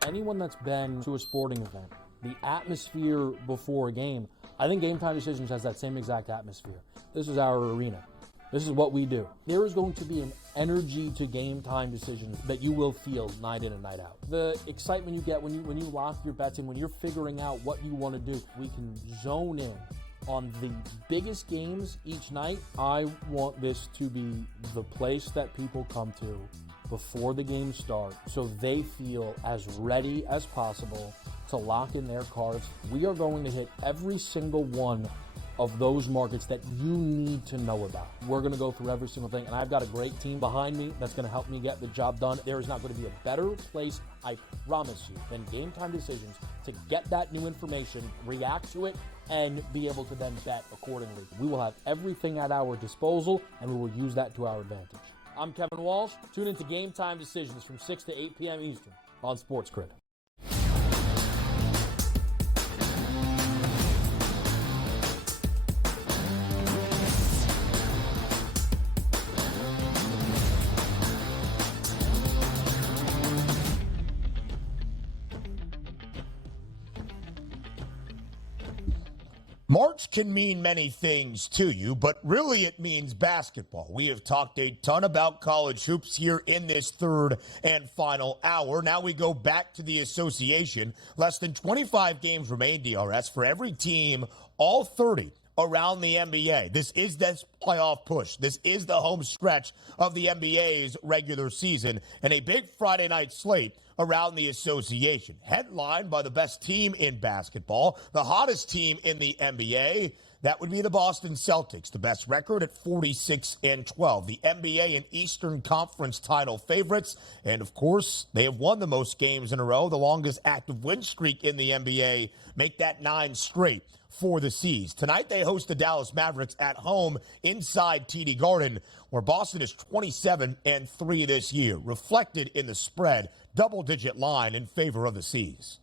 Anyone that's been to a sporting event, the atmosphere before a game, I think Game Time Decisions has that same exact atmosphere. This is our arena. This is what we do. There is going to be an energy to Game Time Decisions that you will feel night in and night out. The excitement you get when you lock your bets in, when you're figuring out what you want to do, we can zone in on the biggest games each night. I want this to be the place that people come to before the games start so they feel as ready as possible to lock in their cards. We are going to hit every single one of those markets that you need to know about. We're going to go through every single thing, and I've got a great team behind me that's going to help me get the job done. There is not going to be a better place, I promise you, than Game Time Decisions to get that new information, react to it, and be able to then bet accordingly. We will have everything at our disposal, and we will use that to our advantage. I'm Kevin Walsh. Tune into Game Time Decisions from 6 to 8 p.m. Eastern on SportsGrid. March can mean many things to you, but really it means basketball. We have talked a ton about college hoops here in this third and final hour. Now we go back to the association. Less than 25 games remain, DRS, for every team, all 30 around the NBA. This is this playoff push. This is the home stretch of the NBA's regular season, and a big Friday night slate around the association. Headlined by the best team in basketball, the hottest team in the NBA. That would be the Boston Celtics, the best record at 46-12. The NBA and Eastern Conference title favorites. And, of course, they have won the most games in a row. The longest active win streak in the NBA. Make that 9 straight for the C's. Tonight they host the Dallas Mavericks at home inside TD Garden, where Boston is 27-3 this year, reflected in the spread, double-digit line in favor of the C's.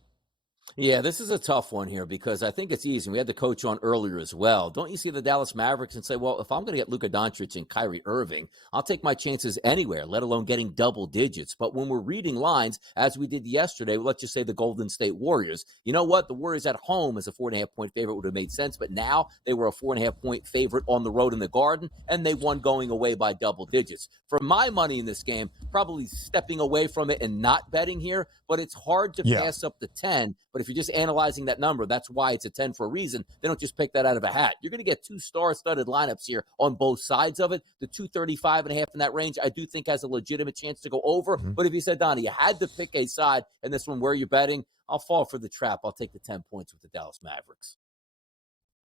Yeah, this is a tough one here because I think it's easy. We had the coach on earlier as well. Don't you see the Dallas Mavericks and say, well, if I'm going to get Luka Doncic and Kyrie Irving, I'll take my chances anywhere, let alone getting double digits. But when we're reading lines, as we did yesterday, let's just say the Golden State Warriors, you know what? The Warriors at home as a 4.5-point favorite would have made sense. But now they were a 4.5-point favorite on the road in the Garden, and they won going away by double digits. For my money in this game, probably stepping away from it and not betting here, but it's hard to pass up the 10. But if you're just analyzing that number, that's why it's a 10 for a reason. They don't just pick that out of a hat. You're going to get 2 star-studded lineups here on both sides of it. The 235.5 in that range, I do think has a legitimate chance to go over. But if you said, Donnie, you had to pick a side in this one where you're betting, I'll fall for the trap. I'll take the 10 points with the Dallas Mavericks.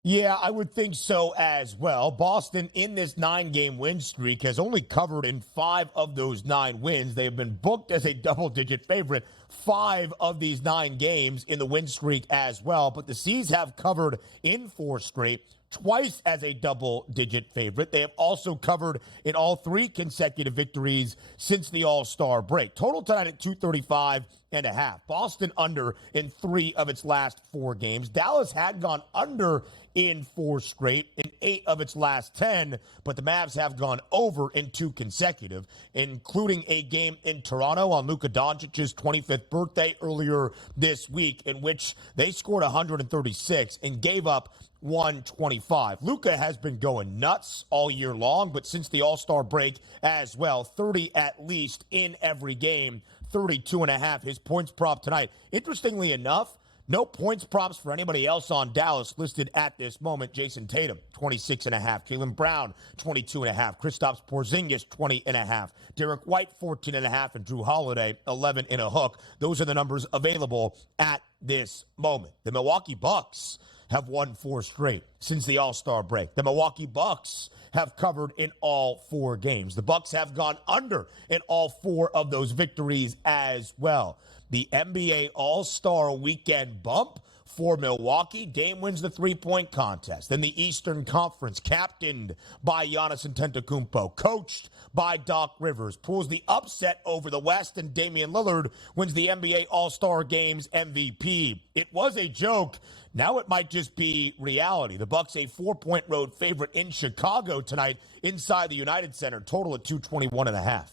Yeah, I would think so as well. Boston, in this 9-game win streak, has only covered in 5 of those 9 wins. They have been booked as a double-digit favorite 5 of these 9 games in the win streak as well. But the C's have covered in 4 straight, twice as a double-digit favorite. They have also covered in all 3 consecutive victories since the All-Star break. Total tonight at 235.5. Boston under in 3 of its last 4 games. Dallas had gone under in 4 straight, in 8 of its last 10, but the Mavs have gone over in 2 consecutive, including a game in Toronto on Luka Doncic's 25th birthday earlier this week, in which they scored 136 and gave up 125. Luka has been going nuts all year long, but since the All-Star break as well, 30 at least in every game, 32.5 his points prop tonight. Interestingly enough, no points props for anybody else on Dallas listed at this moment. Jason Tatum, 26.5. Jaylen Brown, 22.5. Kristaps Porzingis, 20.5. Derek White, 14.5. And Drew Holiday, 11 in a hook. Those are the numbers available at this moment. The Milwaukee Bucks have won 4 straight since the All-Star break. The Milwaukee Bucks have covered in all 4 games. The Bucks have gone under in all 4 of those victories as well. The NBA All-Star Weekend bump for Milwaukee. Dame wins the 3-point contest. Then the Eastern Conference, captained by Giannis Antetokounmpo, coached by Doc Rivers, pulls the upset over the West, and Damian Lillard wins the NBA All-Star Games MVP. It was a joke. Now it might just be reality. The Bucks a 4-point road favorite in Chicago tonight inside the United Center. Total at 221.5.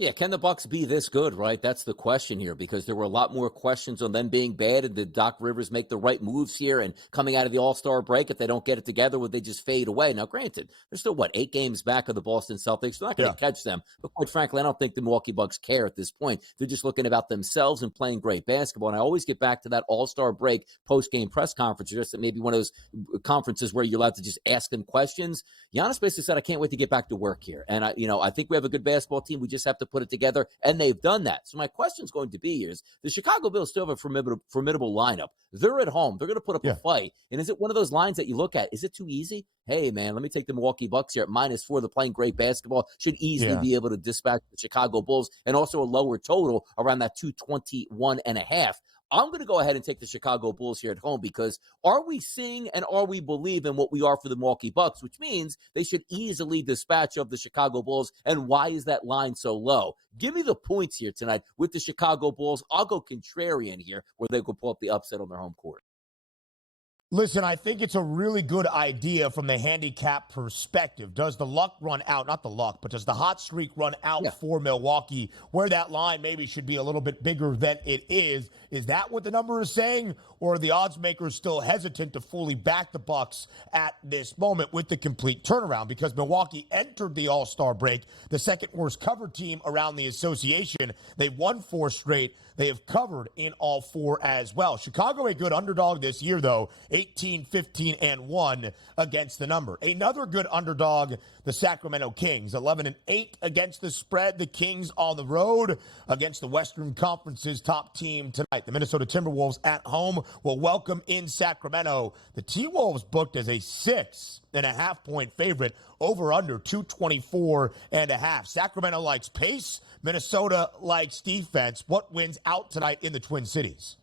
Yeah, can the Bucks be this good, right? That's the question here, because there were a lot more questions on them being bad, and did Doc Rivers make the right moves here? And coming out of the All-Star break, if they don't get it together, would they just fade away? Now, granted, they're still, 8 games back of the Boston Celtics. They're not going to catch them. But quite frankly, I don't think the Milwaukee Bucks care at this point. They're just looking about themselves and playing great basketball. And I always get back to that All-Star break post-game press conference, just maybe one of those conferences where you're allowed to just ask them questions. Giannis basically said, I can't wait to get back to work here. And, I think we have a good basketball team. We just have to put it together. And they've done that. So my question is going to be is the Chicago Bulls still have a formidable lineup. They're at home. They're going to put up a fight. And is it one of those lines that you look at? Is it too easy? Hey, man, let me take the Milwaukee Bucks here at -4. They're playing great basketball. Should easily be able to dispatch the Chicago Bulls, and also a lower total around that 221.5. I'm going to go ahead and take the Chicago Bulls here at home, because are we seeing and are we believing what we are for the Milwaukee Bucks, which means they should easily dispatch of the Chicago Bulls. And why is that line so low? Give me the points here tonight with the Chicago Bulls. I'll go contrarian here, where they could pull up the upset on their home court. Listen, I think it's a really good idea from the handicap perspective. Does the luck run out? Not the luck, but does the hot streak run out for Milwaukee, where that line maybe should be a little bit bigger than it is? Is that what the number is saying? Or are the odds makers still hesitant to fully back the Bucks at this moment with the complete turnaround? Because Milwaukee entered the All-Star break, the second worst covered team around the association. They've won 4 straight. They have covered in all 4 as well. Chicago, a good underdog this year, though, 18-15-1 against the number. Another good underdog, the Sacramento Kings, 11-8 against the spread. The Kings on the road against the Western Conference's top team tonight. The Minnesota Timberwolves at home will welcome in Sacramento. The T-Wolves booked as a 6.5-point favorite, over under 224.5. Sacramento likes pace. Minnesota likes defense. What wins out tonight in the Twin Cities?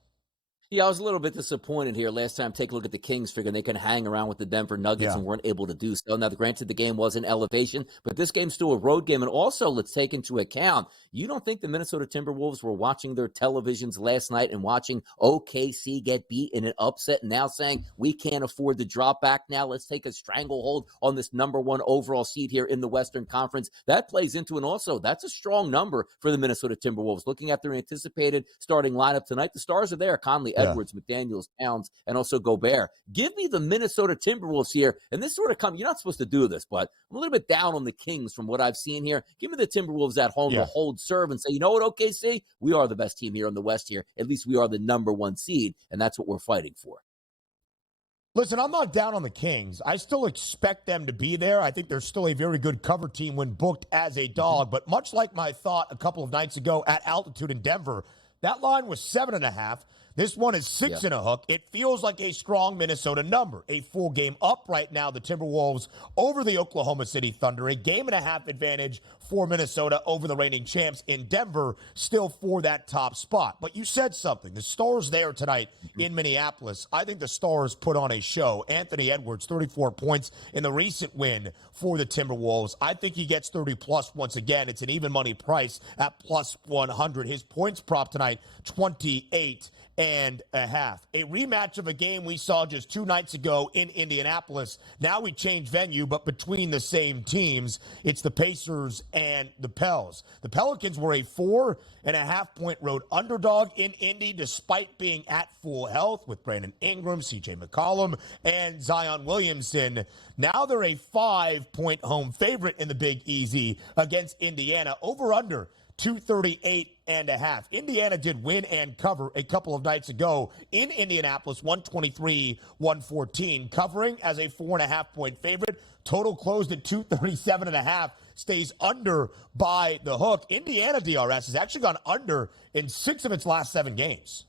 Yeah, I was a little bit disappointed here. Last time, take a look at the Kings, figuring they can hang around with the Denver Nuggets and weren't able to do so. Now, granted, the game was in elevation, but this game's still a road game. And also, let's take into account, you don't think the Minnesota Timberwolves were watching their televisions last night and watching OKC get beat in an upset and now saying, we can't afford to drop back now. Let's take a stranglehold on this number 1 overall seed here in the Western Conference. That plays into, and also, that's a strong number for the Minnesota Timberwolves. Looking at their anticipated starting lineup tonight, the stars are there. Conley, Edwards, McDaniels, Towns, and also Gobert. Give me the Minnesota Timberwolves here. And this sort of you're not supposed to do this, but I'm a little bit down on the Kings from what I've seen here. Give me the Timberwolves at home to hold serve and say, you know what, OKC? We are the best team here in the West here. At least we are the number 1 seed, and that's what we're fighting for. Listen, I'm not down on the Kings. I still expect them to be there. I think they're still a very good cover team when booked as a dog. But much like my thought a couple of nights ago at altitude in Denver, that line was 7.5. This one is 6 and a hook. It feels like a strong Minnesota number. A full game up right now, the Timberwolves over the Oklahoma City Thunder. A 1.5 advantage for Minnesota over the reigning champs in Denver, still for that top spot. But you said something. The Stars there tonight in Minneapolis. I think the Stars put on a show. Anthony Edwards, 34 points in the recent win for the Timberwolves. I think he gets 30-plus once again. It's an even money price at plus 100. His points prop tonight, 28.5. A rematch of a game we saw just 2 nights ago in Indianapolis. Now we change venue, but between the same teams, it's the Pacers and the Pels. The Pelicans were a 4.5-point road underdog in Indy, despite being at full health with Brandon Ingram, C.J. McCollum, and Zion Williamson. Now they're a 5-point home favorite in the Big Easy against Indiana. Over under 238.5. Indiana did win and cover a couple of nights ago in Indianapolis, 123-114, covering as a 4.5-point favorite. Total closed at 237.5, stays under by the hook. Indiana DRS has actually gone under in 6 of its last 7 games.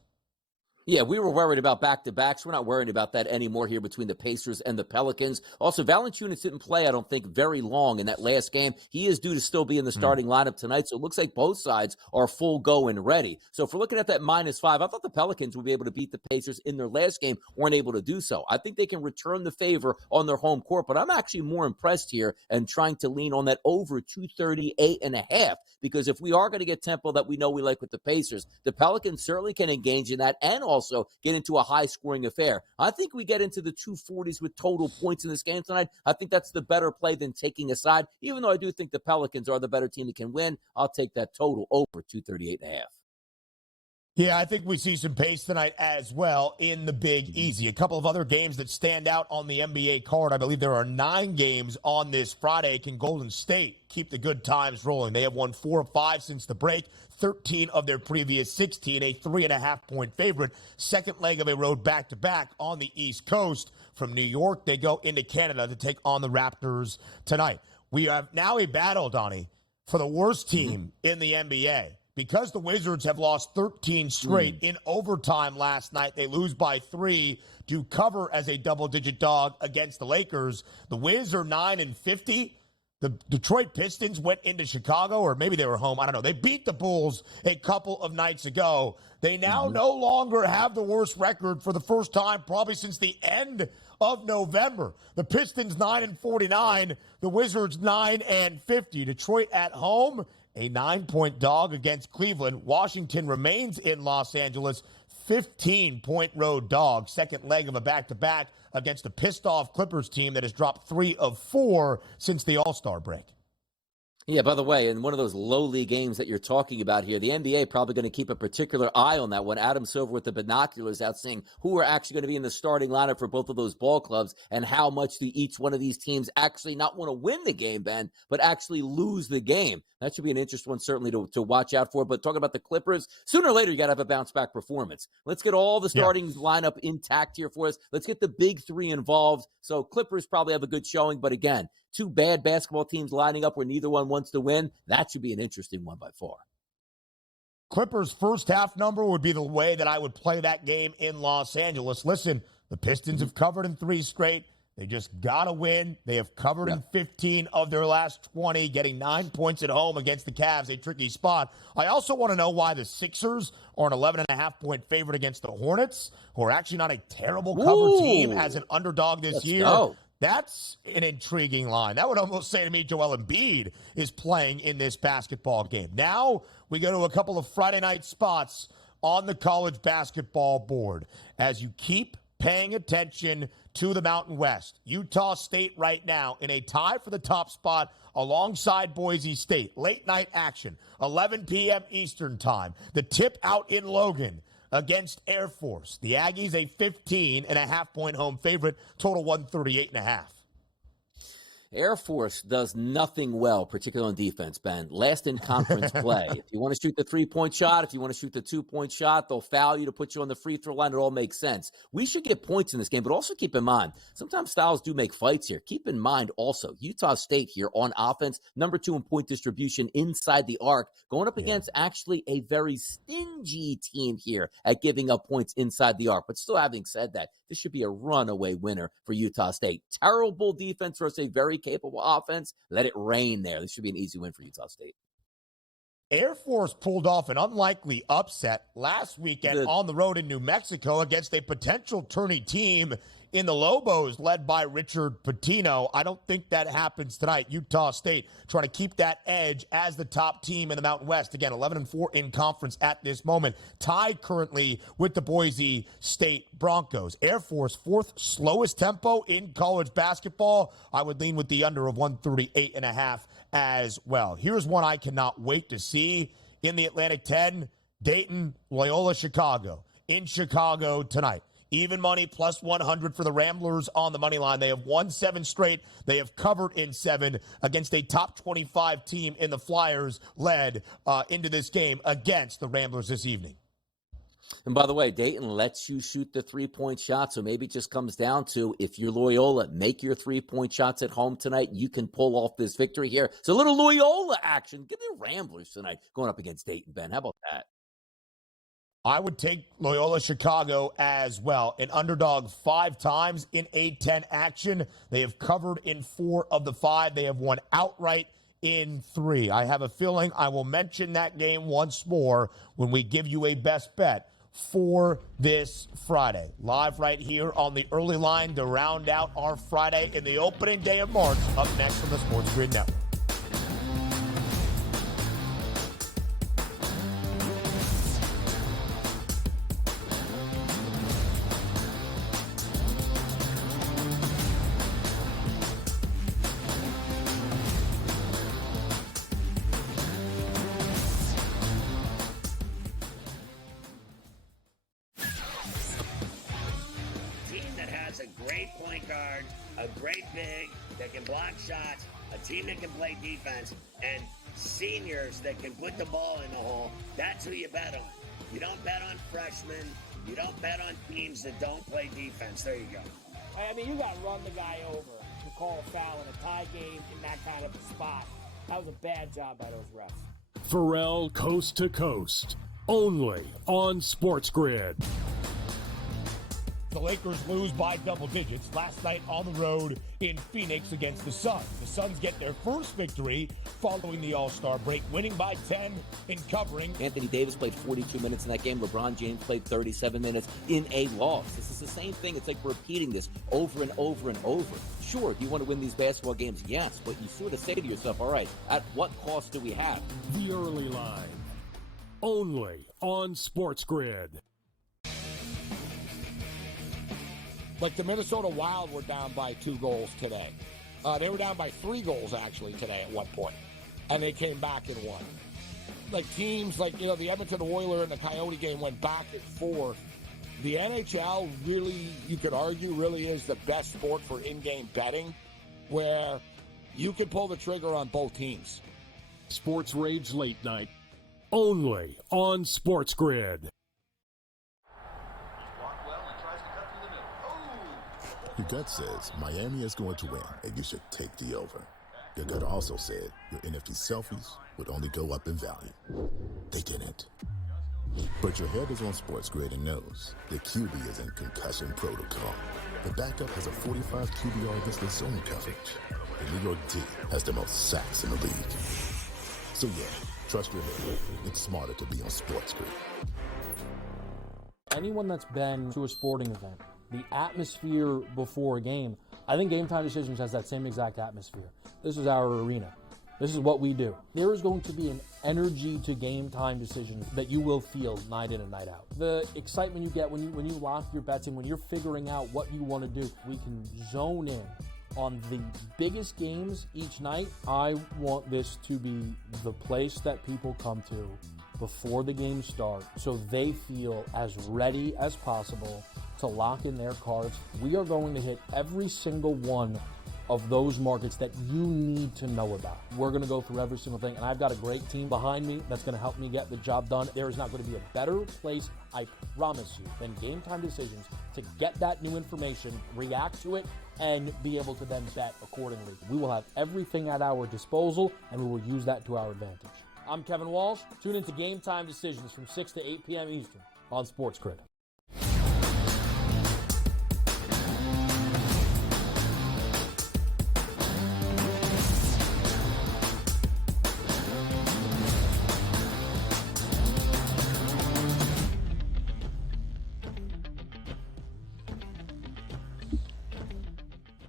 Yeah, we were worried about back-to-backs. We're not worried about that anymore here between the Pacers and the Pelicans. Also, Valanciunas didn't play, I don't think, very long in that last game. He is due to still be in the starting lineup tonight, so it looks like both sides are full go and ready. So if we're looking at that -5, I thought the Pelicans would be able to beat the Pacers in their last game, weren't able to do so. I think they can return the favor on their home court, but I'm actually more impressed here and trying to lean on that over 238.5, because if we are going to get tempo that we know we like with the Pacers, the Pelicans certainly can engage in that and also get into a high-scoring affair. I think we get into the 240s with total points in this game tonight. I think that's the better play than taking a side. Even though I do think the Pelicans are the better team that can win, I'll take that total over 238.5. Yeah, I think we see some pace tonight as well in the Big Easy. A couple of other games that stand out on the NBA card. I believe there are 9 games on this Friday. Can Golden State keep the good times rolling? They have won 4 of 5 since the break, 13 of their previous 16, a 3.5-point favorite. Second leg of a road back-to-back on the East Coast. From New York, they go into Canada to take on the Raptors tonight. We have now a battle, Donnie, for the worst team in the NBA. Because the Wizards have lost 13 straight in overtime last night, they lose by 3 to cover as a double-digit dog against the Lakers. The Wiz are 9-50. The Detroit Pistons went into Chicago, or maybe they were home. I don't know. They beat the Bulls a couple of nights ago. They now no longer have the worst record for the first time probably since the end of November. The Pistons 9-49. The Wizards 9-50. Detroit at home, a 9-point dog against Cleveland. Washington remains in Los Angeles, 15-point road dog. Second leg of a back-to-back against a pissed-off Clippers team that has dropped 3 of 4 since the All-Star break. Yeah, by the way, in one of those lowly games that you're talking about here, the NBA probably going to keep a particular eye on that one. Adam Silver with the binoculars out seeing who are actually going to be in the starting lineup for both of those ball clubs and how much do each one of these teams actually not want to win the game, Ben, but actually lose the game. That should be an interesting one, certainly, to watch out for. But talking about the Clippers, sooner or later, you got to have a bounce-back performance. Let's get all the starting lineup intact here for us. Let's get the big three involved. So Clippers probably have a good showing. But again, two bad basketball teams lining up where neither one wants to win. That should be an interesting one by far. Clippers' first half number would be the way that I would play that game in Los Angeles. Listen, the Pistons have covered in 3 straight. They just got to win. They have covered in 15 of their last 20, getting 9 points at home against the Cavs, a tricky spot. I also want to know why the Sixers are an 11.5-point favorite against the Hornets, who are actually not a terrible cover team as an underdog this year. Go. That's an intriguing line. That would almost say to me Joel Embiid is playing in this basketball game. Now we go to a couple of Friday night spots on the college basketball board. As you keep paying attention to the Mountain West, Utah State right now in a tie for the top spot alongside Boise State. Late night action, 11 p.m. Eastern time. The tip out in Logan against Air Force. The Aggies a 15.5-point home favorite, total 138.5. Air Force does nothing well, particularly on defense, Ben. Last in conference play. If you want to shoot the 3-point shot, if you want to shoot the 2-point shot, they'll foul you to put you on the free throw line. It all makes sense. We should get points in this game, but also keep in mind, sometimes styles do make fights here. Keep in mind also, Utah State here on offense, number 2 in point distribution inside the arc, going up against actually a very stingy team here at giving up points inside the arc. But still, having said that, this should be a runaway winner for Utah State. Terrible defense versus a very capable offense. Let it rain there. This should be an easy win for Utah State. Air Force pulled off an unlikely upset last weekend on the road in New Mexico against a potential tourney team in the Lobos led by Richard Pitino. I don't think that happens tonight. Utah State trying to keep that edge as the top team in the Mountain West. Again, 11-4 in conference at this moment. Tied currently with the Boise State Broncos. Air Force, 4th slowest tempo in college basketball. I would lean with the under of 138.5 as well. Here's one I cannot wait to see in the Atlantic 10. Dayton, Loyola, Chicago. In Chicago tonight. Even money plus 100 for the Ramblers on the money line. They have won 7 straight. They have covered in 7 against a top 25 team in the Flyers led into this game against the Ramblers this evening. And by the way, Dayton lets you shoot the 3-point shot, so maybe it just comes down to if you're Loyola, make your 3-point shots at home tonight. You can pull off this victory here. So a little Loyola action. Give me Ramblers tonight going up against Dayton, Ben. How about that? I would take Loyola Chicago as well. An underdog 5 times in A-10 action. They have covered in 4 of the 5. They have won outright in 3. I have a feeling I will mention that game once more when we give you a best bet for this Friday. Live right here on the early line to round out our Friday in the opening day of March. Up next from the SportsGrid Network. Team that can play defense and seniors that can put the ball in the hole. That's who you bet on. You don't bet on freshmen. You don't bet on teams that don't play defense. There you go. I mean, you got to run the guy over to call a foul in a tie game in that kind of a spot. That was a bad job by those refs. Pharrell Coast to Coast, only on SportsGrid. The Lakers lose by double digits last night on the road in Phoenix against the Suns. The Suns get their first victory following the All-Star break, winning by 10 in covering. Anthony Davis played 42 minutes in that game. LeBron James played 37 minutes in a loss. This is the same thing. It's like repeating this over and over and over. Sure, do you want to win these basketball games? Yes, but you sort of say to yourself, all right, at what cost do we have? The early line, only on SportsGrid. Like the Minnesota Wild were down by 2 goals today. They were down by 3 goals, actually, today at one point. and they came back and won. Like teams like, the Edmonton Oilers and the Coyote game went back and forth. The NHL really, you could argue, really is the best sport for in-game betting, where you can pull the trigger on both teams. Sports Rage Late Night, only on SportsGrid. Your gut says Miami is going to win, and you should take the over. Your gut also said your NFT selfies would only go up in value. They didn't. But your head is on SportsGrid and knows the QB is in concussion protocol. The backup has a 45 QBR against the zone coverage. The New York D has the most sacks in the league. So yeah, trust your head. It's smarter to be on SportsGrid. Anyone that's been to a sporting event, the atmosphere before a game, I think Game Time Decisions has that same exact atmosphere. This is our arena. This is what we do. There is going to be an energy to Game Time Decisions that you will feel night in and night out. The excitement you get when you lock your bets in, when you're figuring out what you want to do, we can zone in on the biggest games each night. I want this to be the place that people come to before the games start so they feel as ready as possible to lock in their cards. We are going to hit every single one of those markets that you need to know about. We're going to go through every single thing, and I've got a great team behind me that's going to help me get the job done. There is not going to be a better place, I promise you, than Game Time Decisions to get that new information, react to it, and be able to then bet accordingly. We will have everything at our disposal, and we will use that to our advantage. I'm Kevin Walsh. Tune into Game Time Decisions from 6 to 8 p.m. Eastern on SportsGrid.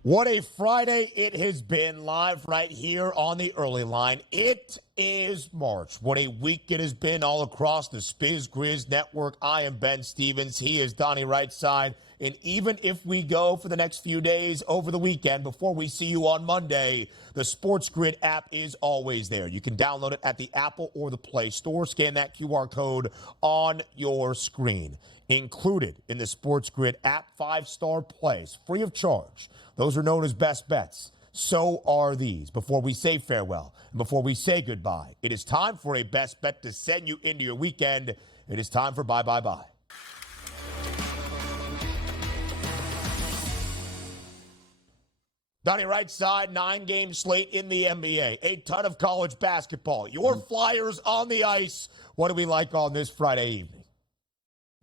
What a Friday it has been, live right here on the early line. It is March. What a week it has been all across the SportsGrid network. I am Ben Stevens. He is Donnie Rightside. And even if we go for the next few days over the weekend before we see you on Monday, the SportsGrid app is always there. You can download it at the Apple or the Play Store. Scan that QR code on your screen. Included in the SportsGrid app, 5-star plays, free of charge. Those are known as best bets. So are these. Before we say farewell, and before we say goodbye, it is time for a best bet to send you into your weekend. It is time for bye, bye, bye. Donnie Rightside, 9-game slate in the NBA, a ton of college basketball. Your Flyers on the ice. What do we like on this Friday evening?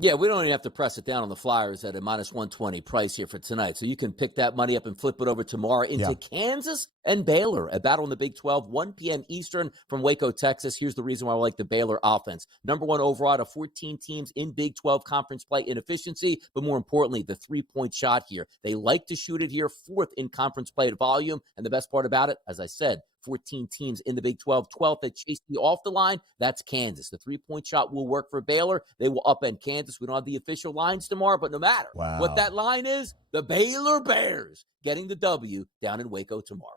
Yeah, we don't even have to press it down on the Flyers at a minus 120 price here for tonight. So you can pick that money up and flip it over tomorrow into Kansas and Baylor, a battle in the Big 12, 1 p.m. Eastern from Waco, Texas. Here's the reason why I like the Baylor offense. Number one overall out of 14 teams in Big 12 conference play in efficiency, but more importantly, the three-point shot here. They like to shoot it here, 4th in conference play at volume. And the best part about it, as I said, 14 teams in the Big 12, 12th that chase you off the line. That's Kansas. The three-point shot will work for Baylor. They will upend Kansas. We don't have the official lines tomorrow, but no matter what that line is, the Baylor Bears getting the W down in Waco tomorrow.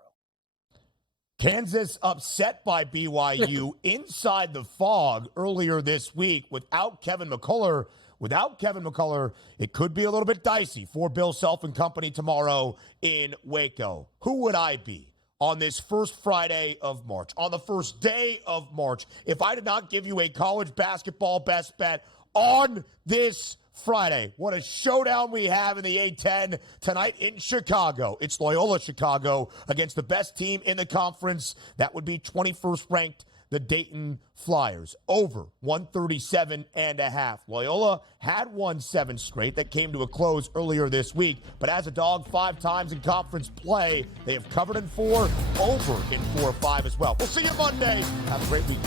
Kansas upset by BYU inside the fog earlier this week without Kevin McCullough. Without Kevin McCullough, it could be a little bit dicey for Bill Self and company tomorrow in Waco. Who would I be on this first Friday of March, on the first day of March, if I did not give you a college basketball best bet on this Friday? What a showdown we have in the A-10 tonight in Chicago. It's Loyola Chicago against the best team in the conference. That would be 21st ranked, the Dayton Flyers. Over 137.5. Loyola had won 7 straight. That came to a close earlier this week. But as a dog 5 times in conference play, they have covered in 4, over in 4 or 5 as well. We'll see you Monday. Have a great week.